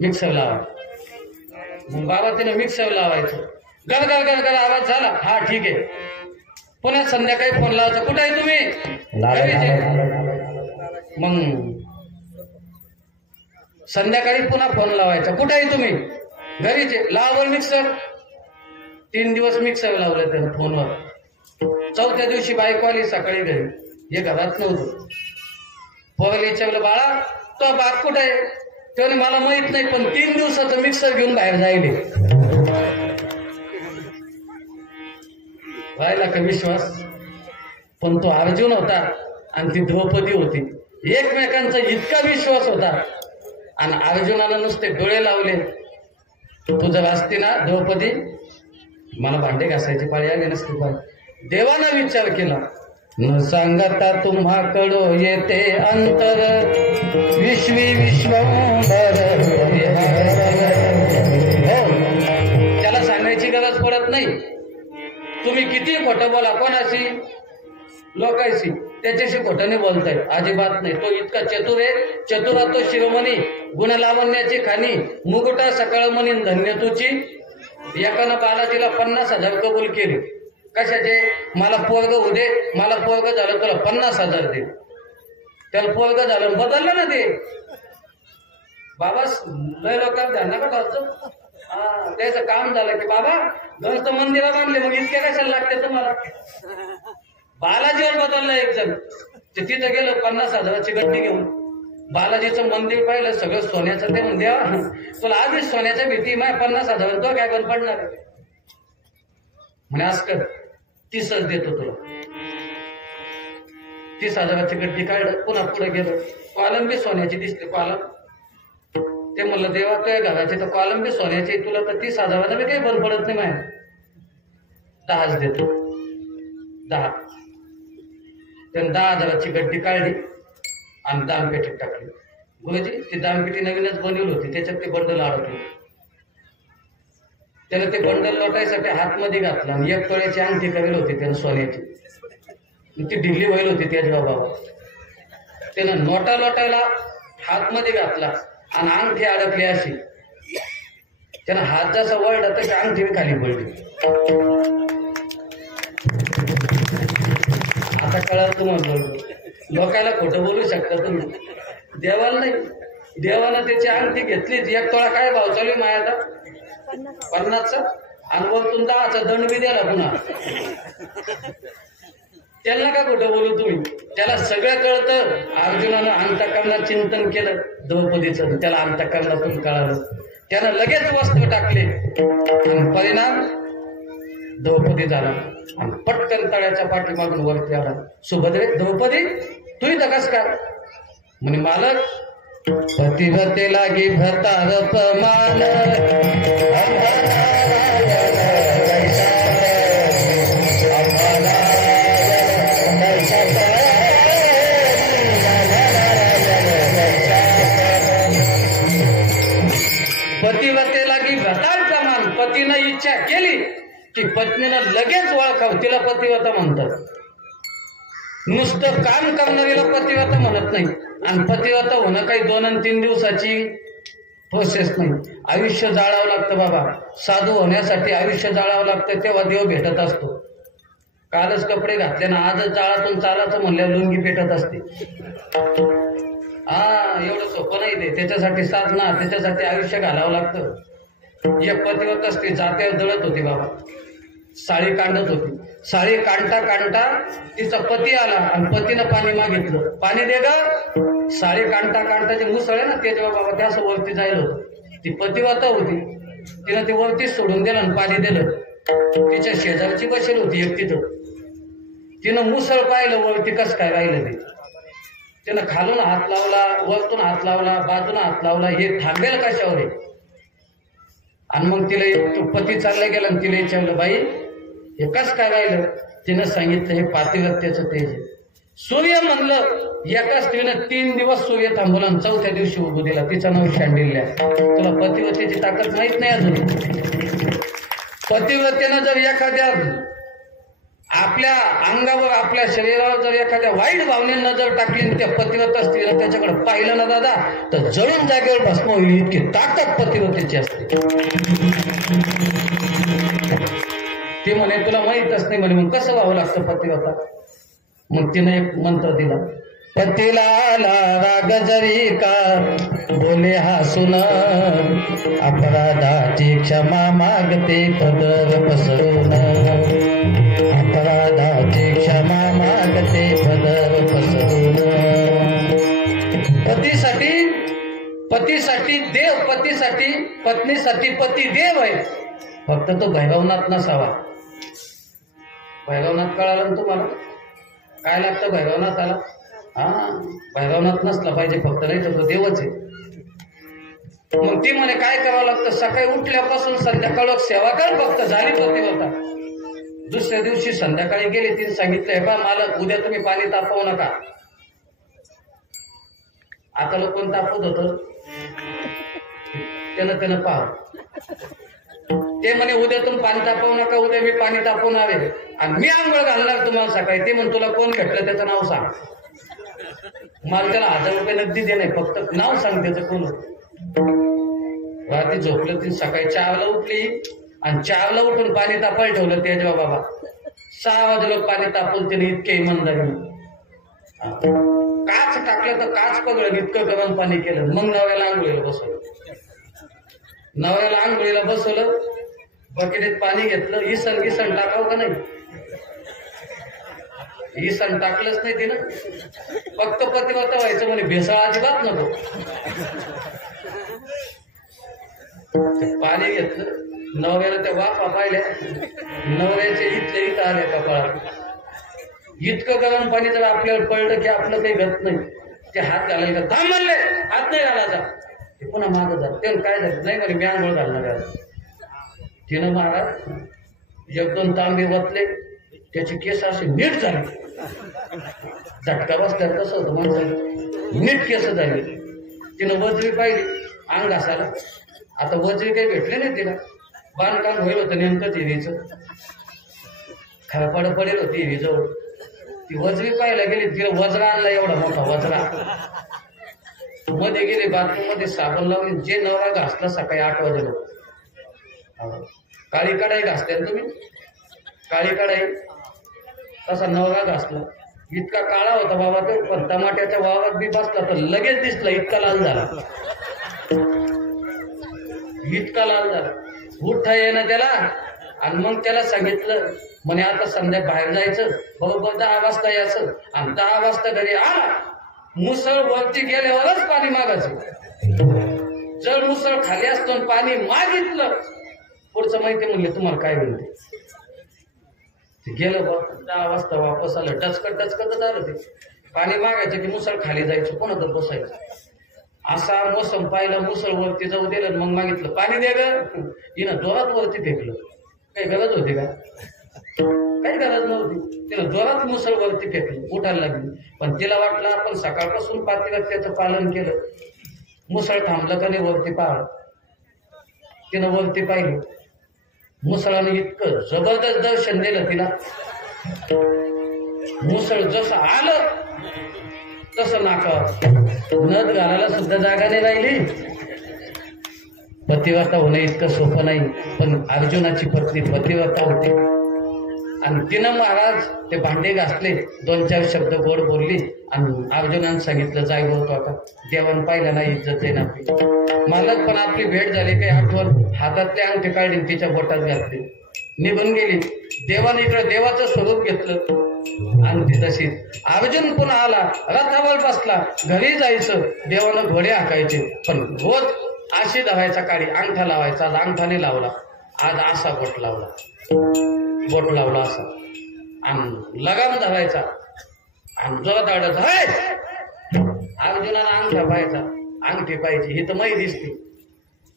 मिक्सर लावा. मग बाबा तिनं मिक्सर लावायचं. गर गर गर गर आवाज झाला, हा ठीक आहे. पुन्हा संध्याकाळी फोन लावायचा, कुठे आहे तुम्ही? घरीच आहे. मग संध्याकाळी पुन्हा फोन लावायचा, कुठे आहे तुम्ही? घरीच आहे. लावावर मिक्सर. 3 दिवस मिक्सर लावलं त्यानं फोनवर. 4थ्या दिवशी बायको आली सकाळी घरी. हे घरात नव्हतं. पोराला विचारलं, बाळा तो बाप कुठे आहे? त्याने मला माहित नाही, पण 3 दिवसाचं मिक्सर घेऊन बाहेर जायले. राहिला का विश्वास? पण तो अर्जुन होता आणि ती द्रौपदी होती. एकमेकांचा इतका विश्वास होता आणि अर्जुनानं नुसते डोळे लावले. तू जर असती ना द्रौपदी, मला भांडे घासायची पाळी आली नसती. पण देवानं विचार केला, न सांगता तुम्हाकडो येते अंतर, विश्वी विश्वंभर. त्याला सांगायची गरज पडत नाही. तुम्ही किती खोटं बोला कोणाशी, लोकांशी, त्याच्याशी खोटं नाही बोलताय, अजिबात नाही. तो इतका चतुर आहे. चतुरा तो शिरोमणी, गुणलावण्याची खाणी, मुकुटा सकळ म्हणी धन्य तुची. एकानं बालाजीला 50,000 कबूल केले. कशाचे? मला पोरग होऊ दे, मला पोरग झालं तुला 50,000 दे. त्याला पोरग झालं, बदललं ना ते. बाबा लय लोकांना ध्यान नका ठेवायचं. त्याचं काम झालं की बाबा गणत मंदिरा बांधले, मग इतके कशाला लागते तुम्हाला? बालाजीवर बदललं एक जण, ते तिथं गेलं 50,000ची गड्डी घेऊन. बालाजीचं मंदिर पाहिलं, सगळं सोन्याचं. ते म्हणते तुला आधीच सोन्याच्या भीती, माय 50,000 तो काय बंद पडणार म्हणे. आज कर 30च देतो तुला. 30,000ची गड्डी काढलं, पुन्हा पुढे गेलं. कॉलम बी सोन्याची दिसली कॉलम. ते म्हणलं देवा काय घालायचे तर कॉलम बी सोन्याची, तुला तर 30,000चा बी काही बंद पडत नाही. माय 10च देतो. 10. त्यानं 10,000ची गड्डी काढली आणि दानपेटीत टाकली. गुरुजी ती दानपेटी नवीनच बनवली होती, त्याच्यात ते बंडल अडकले. त्यानं ते बंडल लोटायसाठी हातमध्ये घातला आणि 1 तोळ्याची अंगठी करेल होती त्यानं सोन्याची. ती ढिल्ली व्हायला होती त्याच्या बाबा. त्यानं नोटा लोटायला हातमध्ये घातला आणि अंगठी अडकली अशी. त्यानं हात जसा वळला तशी अंगठी खाली पडली. आता कळलं तुम्हाला, लोकायला खोटं बोलू शकता तुम्ही, देवाला नाही. देवानं त्याची अंगठी घेतलीच. 1 तोळा काय भाव चालू आहे माया आता? 50चा. आणि वरतून 10चा दंड बी द्याला पुन्हा. त्याला का खोटं बोलू तुम्ही? त्याला सगळं कळतं. अर्जुनानं अंतःकरणात चिंतन केलं द्रौपदीचं, त्याला अंतःकरणातून कळालं. त्यानं लगेच वस्त्र टाकले आणि परिणाम द्रौपदी झाला आणि पटकन तळ्याच्या पाठीमागून वरती आला. सुभद्रे, द्रौपदी तू इथं कस का? म्हणे मालक, पतिव्रते लागी भरतार पमान, पतिव्रते लागी भरतार प्रमाण. पतीनं इच्छा केली की पत्नीनं लगेच ओळखावं, तिला पतिव्रता म्हणतात. नुसतं काम करणारीला पतिव्रता म्हणत नाही. आणि पतिव्रता होणं काही 2 आणि 3 दिवसाची प्रोसेस नाही. आयुष्य जाळावं लागतं बाबा. साधू होण्यासाठी आयुष्य जाळावं लागतं, तेव्हा देव भेटत असतो. कालच कपडे घातले ना आजच जाळातून चालायचं म्हणल्यावर लुंगी पेटत असते. एवढं सोपं नाही ते. त्याच्यासाठी साधना, त्याच्यासाठी आयुष्य घालावं लागतं. एक पतिव्रता असते, जात्यावर जळत होती बाबा, साळी कांडत होती. साळी कांडता कांडता तिचा पती आला आणि पतीनं पाणी मागितलं. पाणी दे ग. साळी कांडता कांडता जे मुसळ आहे ना ते जेव्हा बाबा त्या वरती जायला होतं. ती पतिव्रता होती, तिनं ते वरतीच सोडून दिलं आणि पाणी दिलं. तिच्या शेजारची बसेल होती एक तिथं. तिनं मुसळ पाहिलं वरती कसं काय राहिलं ते. तिनं खालून हात लावला, वरतून हात लावला, बाजून हात लावला. हे थांबेल कशावर आहे? आणि मग तिला पती चालला गेला आणि तिला विचारलं, बाई हे कस काय राहिलं? तिनं सांगितलं हे पातिव्रत्याचं तेज आहे. सूर्य म्हणलं, एका स्त्रीनं 3 दिवस सूर्य थांबवला आणि 4थ्या दिवशी उभं दिला. तिचं नाव शांडिल्य. तुला पतिव्रतेची ताकद माहित नाही अजून. पतिव्रतेनं जर एखाद्या आपल्या अंगावर, आपल्या शरीरावर जर एखाद्या वाईट भावनेनं नजर टाकली त्या पतिव्रता स्त्रीला त्याच्याकडे पाहिलं ना दादा तर जळून जागेवर भस्म होईल, इतकी ताकद पतिव्रतेची असते. ती म्हणे तुला माहीतच नाही. म्हणे मग कसं व्हावं लागतं पतिव्रता? मग तिनं एक मंत्र दिला. पतीला आला राग जरी का बोले हसून, अपराधाची क्षमा मागते पदर पसरून, अपराधाची क्षमा मागते पदर पसरून. पतीसाठी देव, पतीसाठी पत्नीसाठी पती देव आहे. फक्त तो भैरवनाथ नसावा. भैरवनाथ कळालं ना तुम्हाला काय लागतं भैरवनाथाला? भैरवनाथ नसला पाहिजे फक्त, नाही तर तो देवच आहे. मग ती म्हणे काय करावं लागतं, सकाळी उठल्यापासून संध्याकाळ सेवा कर फक्त, झाली पतिव्रता. दुसऱ्या दिवशी संध्याकाळी गेली, तिने सांगितलं बा मालक उद्या तुम्ही पाणी तापवू नका. आता लोक कोण तापवत होत, त्यानं पहा. ते म्हणे उद्या तुम्ही पाणी तापवू नका, उद्या मी पाणी तापवणार आहे आणि मी आंघोळ घालणार तुम्हाला सकाळी. ते म्हण तुला कोण भेटलं त्याचं नाव सांग. मला त्याला 1000 रुपये नगदी दे नाही, फक्त नाव सांग त्याचं कोण. रात्री झोपलं, ती सकाळी 4ला उठली आणि 4ला उठून पाणी तापायला ठेवलं तेजवा बाबा. 6 वाजलं पाणी तापवलं तिने, इतके इमानदारी. काच टाकलं तर काच पगळलं, इतकं गरम पाणी केलं. मग नवऱ्याला आंघोळीला बसवलं. नवऱ्याला आंघोळीला बसवलं, बकेटीत पाणी घेतलं. इसन टाकावं का नाही, इसन टाकलंच नाही तिनं. फक्त पतिव्रता व्हायचं म्हणे, भेसळ अजिबात नको. पाणी घेतलं, नवऱ्याला त्या वाफा पाहिल्या, नवऱ्याच्या इथल्या इथं आल्या कपाळात. इतकं गरम पाणी जर आपल्याला पडलं की आपलं काही घट नाही. ते हात घालायला का थांब म्हणले, हात नाही घालायचा. ते पुन्हा मागं झालं. ते काय झालं, नाही म्हणे मी आंघोळ घालणार. तिनं महाराज 1-2 तांबे वतले, त्याचे केस असे नीट झाले. झटका बसल्यावर कसं होतं माणसाला, नीट केस झाले. तिनं वजवी पाहिली अंग घासायला. आता वजवी काही भेटले नाही तिला, बांधकाम होईल होतं नेमकं टीव्हीचं, खळपड पडेल होती टीव्हीजवळ. ती वजवी पाहायला गेली, तिला वजरा आणला, एवढा मोठा वजरा. मध्ये गेले बाथरूम मध्ये, साबण लावली. जे नवरा घासला सकाळी 8 वाजेला. काळी कढाई घासल्या तुम्ही, काळी कढाई, तसा नवरा घासला. इतका काळा होता बाबा तो, पण टमाट्याच्या वावरात बी बसला तर लगेच दिसला, इतका लाल झाला, इतका लाल झाला. उठता येणं त्याला. आणि मग त्याला सांगितलं म्हणे आता संध्या बाहेर जायचं, बरोबर 10 वाजता यायचं. आणि 10 वाजता घरी आला, मुसळ वरती गेल्यावरच पाणी मागायचं. जर मुसळ खाली असतो पाणी मागितलं, पुढचं माहिती म्हणले तुम्हाला काय म्हणते. गेलं 10 वाजता वापस आलं, डचकतच आलं. ते पाणी मागायचं की मुसळ खाली जायचं, कोणाचं बसायचं. असा मोसम पाहिला, मुसळ वरती जाऊ दिलं. मग मागितलं पाणी दे ग, हिनं जोरात वरती फेकलं. काही गरज होती का, काही गरज नव्हती. तिला जोरात मुसळ वरती फेकली, उठायला लागली. पण तिला वाटलं आपण सकाळपासून पातिव्रत्याचं पालन केलं, मुसळ थांबलं का नाही वरती पाहिलं. तिनं वरती पाहिलं, मुसळाने इतकं जबरदस्त दर्शन दिलं तिला. मुसळ जसं आलं तसं नाकावर, नद घालायला सुद्धा जागा नाही राहिली. पतिव्रता होणं इतकं सोपं नाही, पण अर्जुनाची पत्नी पतिव्रता होती. आणि तिनं महाराज ते भांडे घासले, 2-4 शब्द गोड बोलली. आणि अर्जुनानं सांगितलं जाय होतो आता, देवान पाहिलं नाही इज्जत आहे ना आपली. मालक पण आपली भेट झाली, काही आठवण, हातातले अंगठी काढली तिच्या बोटात घातली, निघून गेली. देवाने इकडे देवाचं स्वरूप घेतलं. आणि ती तशीच अर्जुन पुन्हा आला, रथावर बसला, घरी जायचं. देवानं घोडे हाकायचे, पण रोज अशी धरायचा काळी, अंगठा लावायचा. आज अंगठाने लावला, आज असा बोट लावला, बोट लावला असा. आणि लगाम धरायचा आणि जोरात आडत हाय. अर्जुनाला अंगठा पाहायचा, अंगठी पाहिजे, ही तर मै दिसते.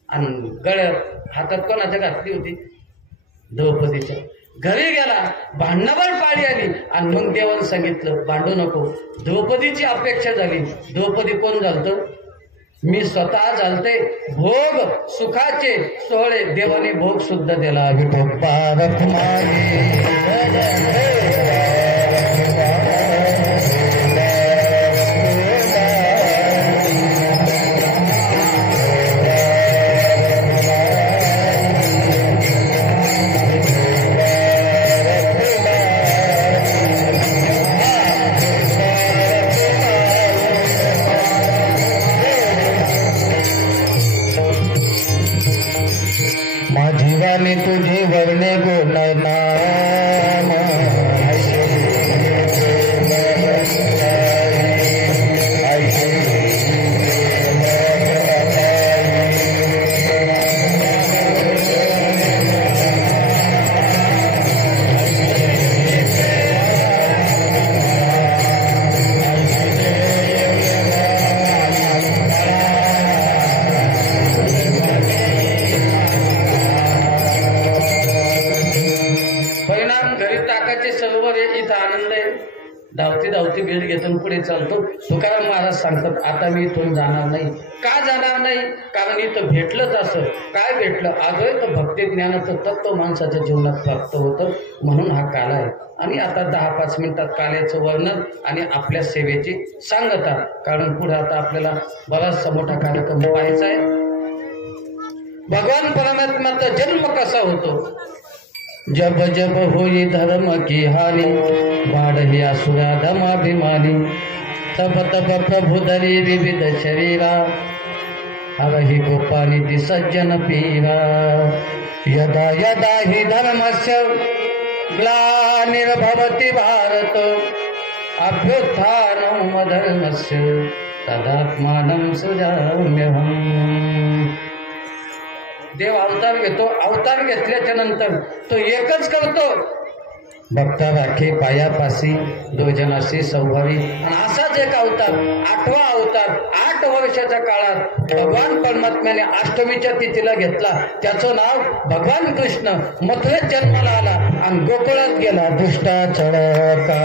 आणि गळ्यात हातात कोणाच्या घातली होती, द्रौपदीच्या. घरी गेला, भांडणावर पाळी आली. आणि मग देवानं सांगितलं भांडू नको. द्रौपदीची अपेक्षा झाली. द्रौपदी कोण झालतं, मी स्वतः झालते. भोग सुखाचे सोहळे देवाने भोग सुद्धा दिला. तुझे वर्णे गुण नाम पुढे चालतो. तुकाराम महाराज सांगतात आता मी इथून जाणार नाही. का जाणार नाही? कारण इथं भेटलंच असं. काय भेटलं? अद्वैत भक्ती ज्ञानाचं तत्व माणसाच्या जीवनात प्राप्त होतं. म्हणून हा काल आहे. आणि आता 10-5 मिनिटात काल्याचं वर्णन आणि आपल्या सेवेची सांगता, कारण पुढे आता आपल्याला बराचसा मोठा कार्यक्रम पाहायचा आहे. भगवान परमात्म्याचा जन्म कसा होतो? जब जब होई धर्म की हानी, वाढही असुरा धमाभिमानी, तब तब प्रभु धरी विविध शरीरा, हरहि गोपानिधी सज्जन पीरा. यदा यदा हि धर्मस्य ग्लानिर्भवति भारत, अभ्युत्थानम् अधर्मस्य तदात्मानं सृजाम्यहम्. देव अवतार घेतो. अवतार घेतल्याच्या नंतर तो एकच करतो, भक्त राखे पायापासी, दोजनाशी सौभावी. असाच एक अवतार, 8वा अवतार 8 वर्षाच्या काळात भगवान परमात्म्याने अष्टमीच्या तिथीला घेतला. त्याचं नाव भगवान कृष्ण. मथुरेत जन्माला आला आणि गोकुळात गेला दुष्टाचळका.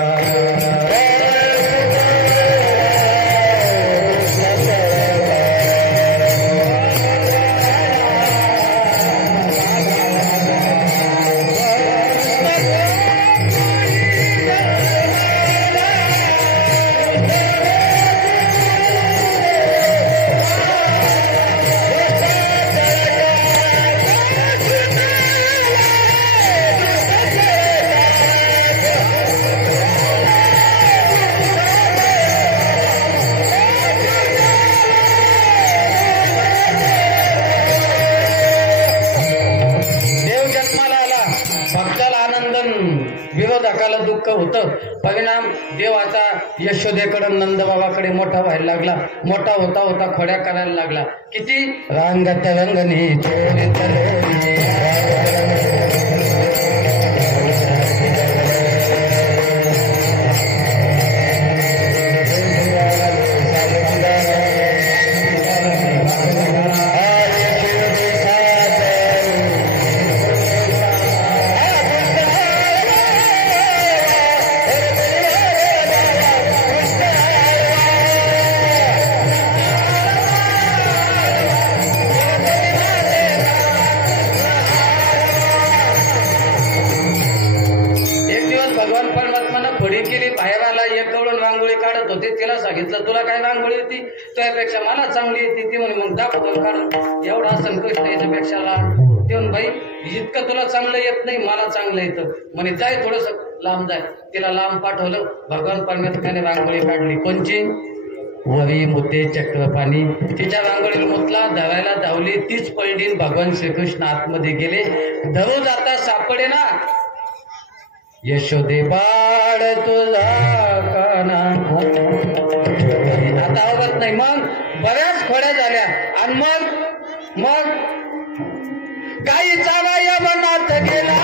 विरोधकाला दुःख होतं. परिणाम देव आता यशोदेकडे नंदबाबाकडे मोठा व्हायला लागला. मोठा होता होता खोड्या करायला लागला. किती? रांगत रंगणी तिला सांगितलं तुला काय रांगोळी येते? त्यापेक्षा मला चांगली येते. ती म्हणे मग दाखवतो काढून. एवढा असं कृष्ण याच्यापेक्षा लांब. ते म्हणे बाई इतकं तुला चांगलं येत नाही, मला चांगलं येतं. म्हणे जाय थोडस लांब जाय. तिला लांब पाठवलं. भगवान परमात्म्याने रांगोळी काढली. कोणची? वरी मोते चक्रपाणी. तिच्या रांगोळीला मुतला, धरायला धावली. तीच पलटी. भगवान श्रीकृष्ण आतमध्ये गेले. धरू जाता सापडे ना. यशोदे बाळ तुझा काना. आता आवडत नाही. मग बऱ्याच खोड्या झाल्या. आणि मग काही चाला या मनात गेला.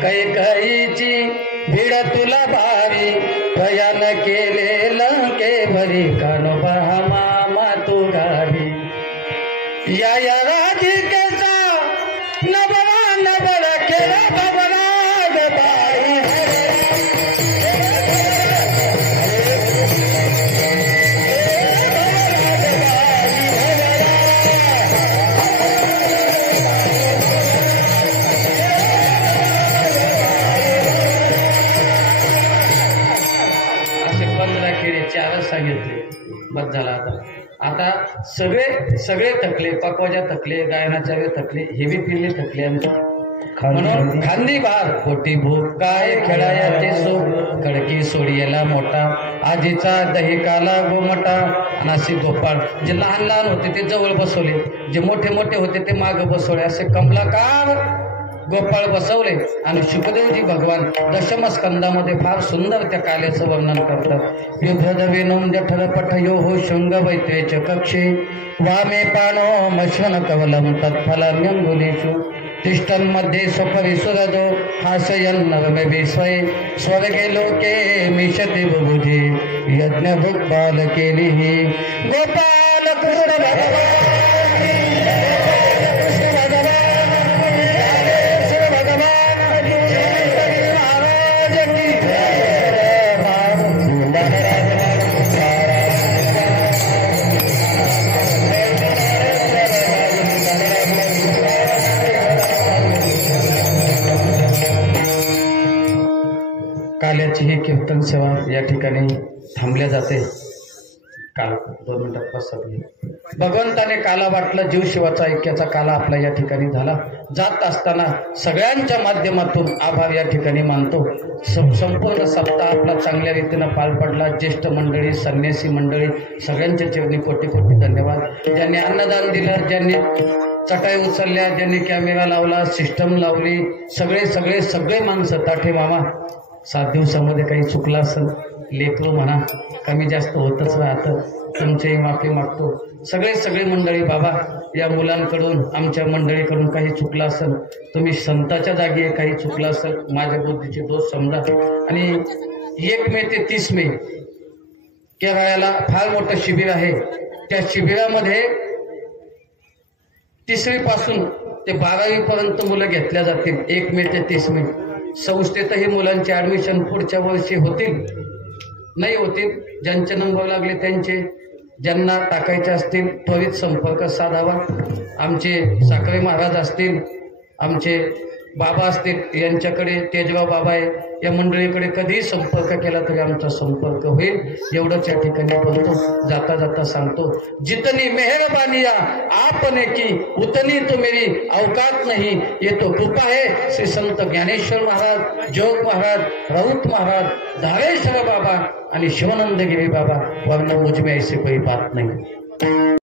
कैकईची भीड तुला भावी प्रयाण केले लंकेवरी कानोबा मामा तू गावी या राधिकेचा नबरा नबरा केला बबराग बाई चारच सांगितले बस झाला आता सगळे थकले पकवाच्या थकले गायनाच्या वेळ थकले हेवी पिल्ले थकले म्हणून खांदी बार पोटी भूक काय खेळाया ते सो कडकी सोडियेला मोठा आजीचा दही काला गोमटा नासी गोपाळ जे लहान लहान होते ते जवळ बसवले जे मोठे मोठे होते ते माग बसवले असे कमलाकार गोपाळ बसवले आणि शुकदेवजी भगवान दशमस्कंदामध्ये फार सुंदर त्या काल्याचं वर्णन करतात युद्धदवेनोम जठरपठयो हो शृंग वैत्रेच कक्षे वामे पानो मश्वन कवलम तत्फलान्यंगुलेषु तिष्ठन् मध्ये स्वपरिसुरदो हासयन् नरमे विस्वये स्वर्गे लोके मिशति बुभुजे यज्ञ भुक्बाल केलिः गोपाल कृष्ण भगवान काल्याची ही कीर्तन सेवा या ठिकाणी थांबल्या जाते काल 2 मिनिटात पसरली भगवंताने काला वाटला जीव शिवाचा ऐक्याचा काला आपला या ठिकाणी झाला जात असताना सगळ्यांच्या माध्यमातून आभार या ठिकाणी मानतो संपूर्ण सप्ताह आपला चांगल्या रीतीनं पार पडला ज्येष्ठ मंडळी संन्यासी मंडळी सगळ्यांच्या चरणी कोटी कोटी धन्यवाद ज्यांनी अन्नदान दिलं ज्यांनी चटाई उचलल्या ज्यांनी कॅमेरा लावला सिस्टम लावली सगळे माणसं ताठे मामा 7 दिवसामध्ये काही चुकलं असेल लेकरू म्हणा कमी जास्त होतच राहतं तुमचीही माफी मागतो सगळे मंडळी बाबा या मुलांकडून आमच्या मंडळीकडून काही चुकलं असेल तुम्ही संताच्या जागी काही चुकलं असेल माझ्या बुद्धीचे दोष समजा आणि 1 मे ते 30 मे केरळला फार मोठं शिबिर आहे त्या शिबिरामध्ये 3री पासून ते 12वी पर्यंत मुलं घेतल्या जातील 1 मे ते 30 मे संस्थेतही मुलांचे ऍडमिशन पुढच्या वर्षी होतील नाही होतील ज्यांचे नंबर लागले त्यांचे ज्यांना टाकायचे असतील त्वरित संपर्क साधावा आमचे साखरे महाराज असतील आमचे बाबा असतील यांच्याकडे तेजगाव बाबा आहे या मंडळीकडे कधीही संपर्क केला तरी आमचा संपर्क होईल एवढंच या ठिकाणी बोलतो जाता जाता सांगतो जितनी मेहरबानिया आपने की उतनी तो मेरी औकात नहीं ये तो कृपा है श्री संत ज्ञानेश्वर महाराज जोग महाराज राऊत महाराज धारेश्वर बाबा आणि शिवानंदगिरी बाबा वरना मुझ में ऐसी कोई बात नहीं।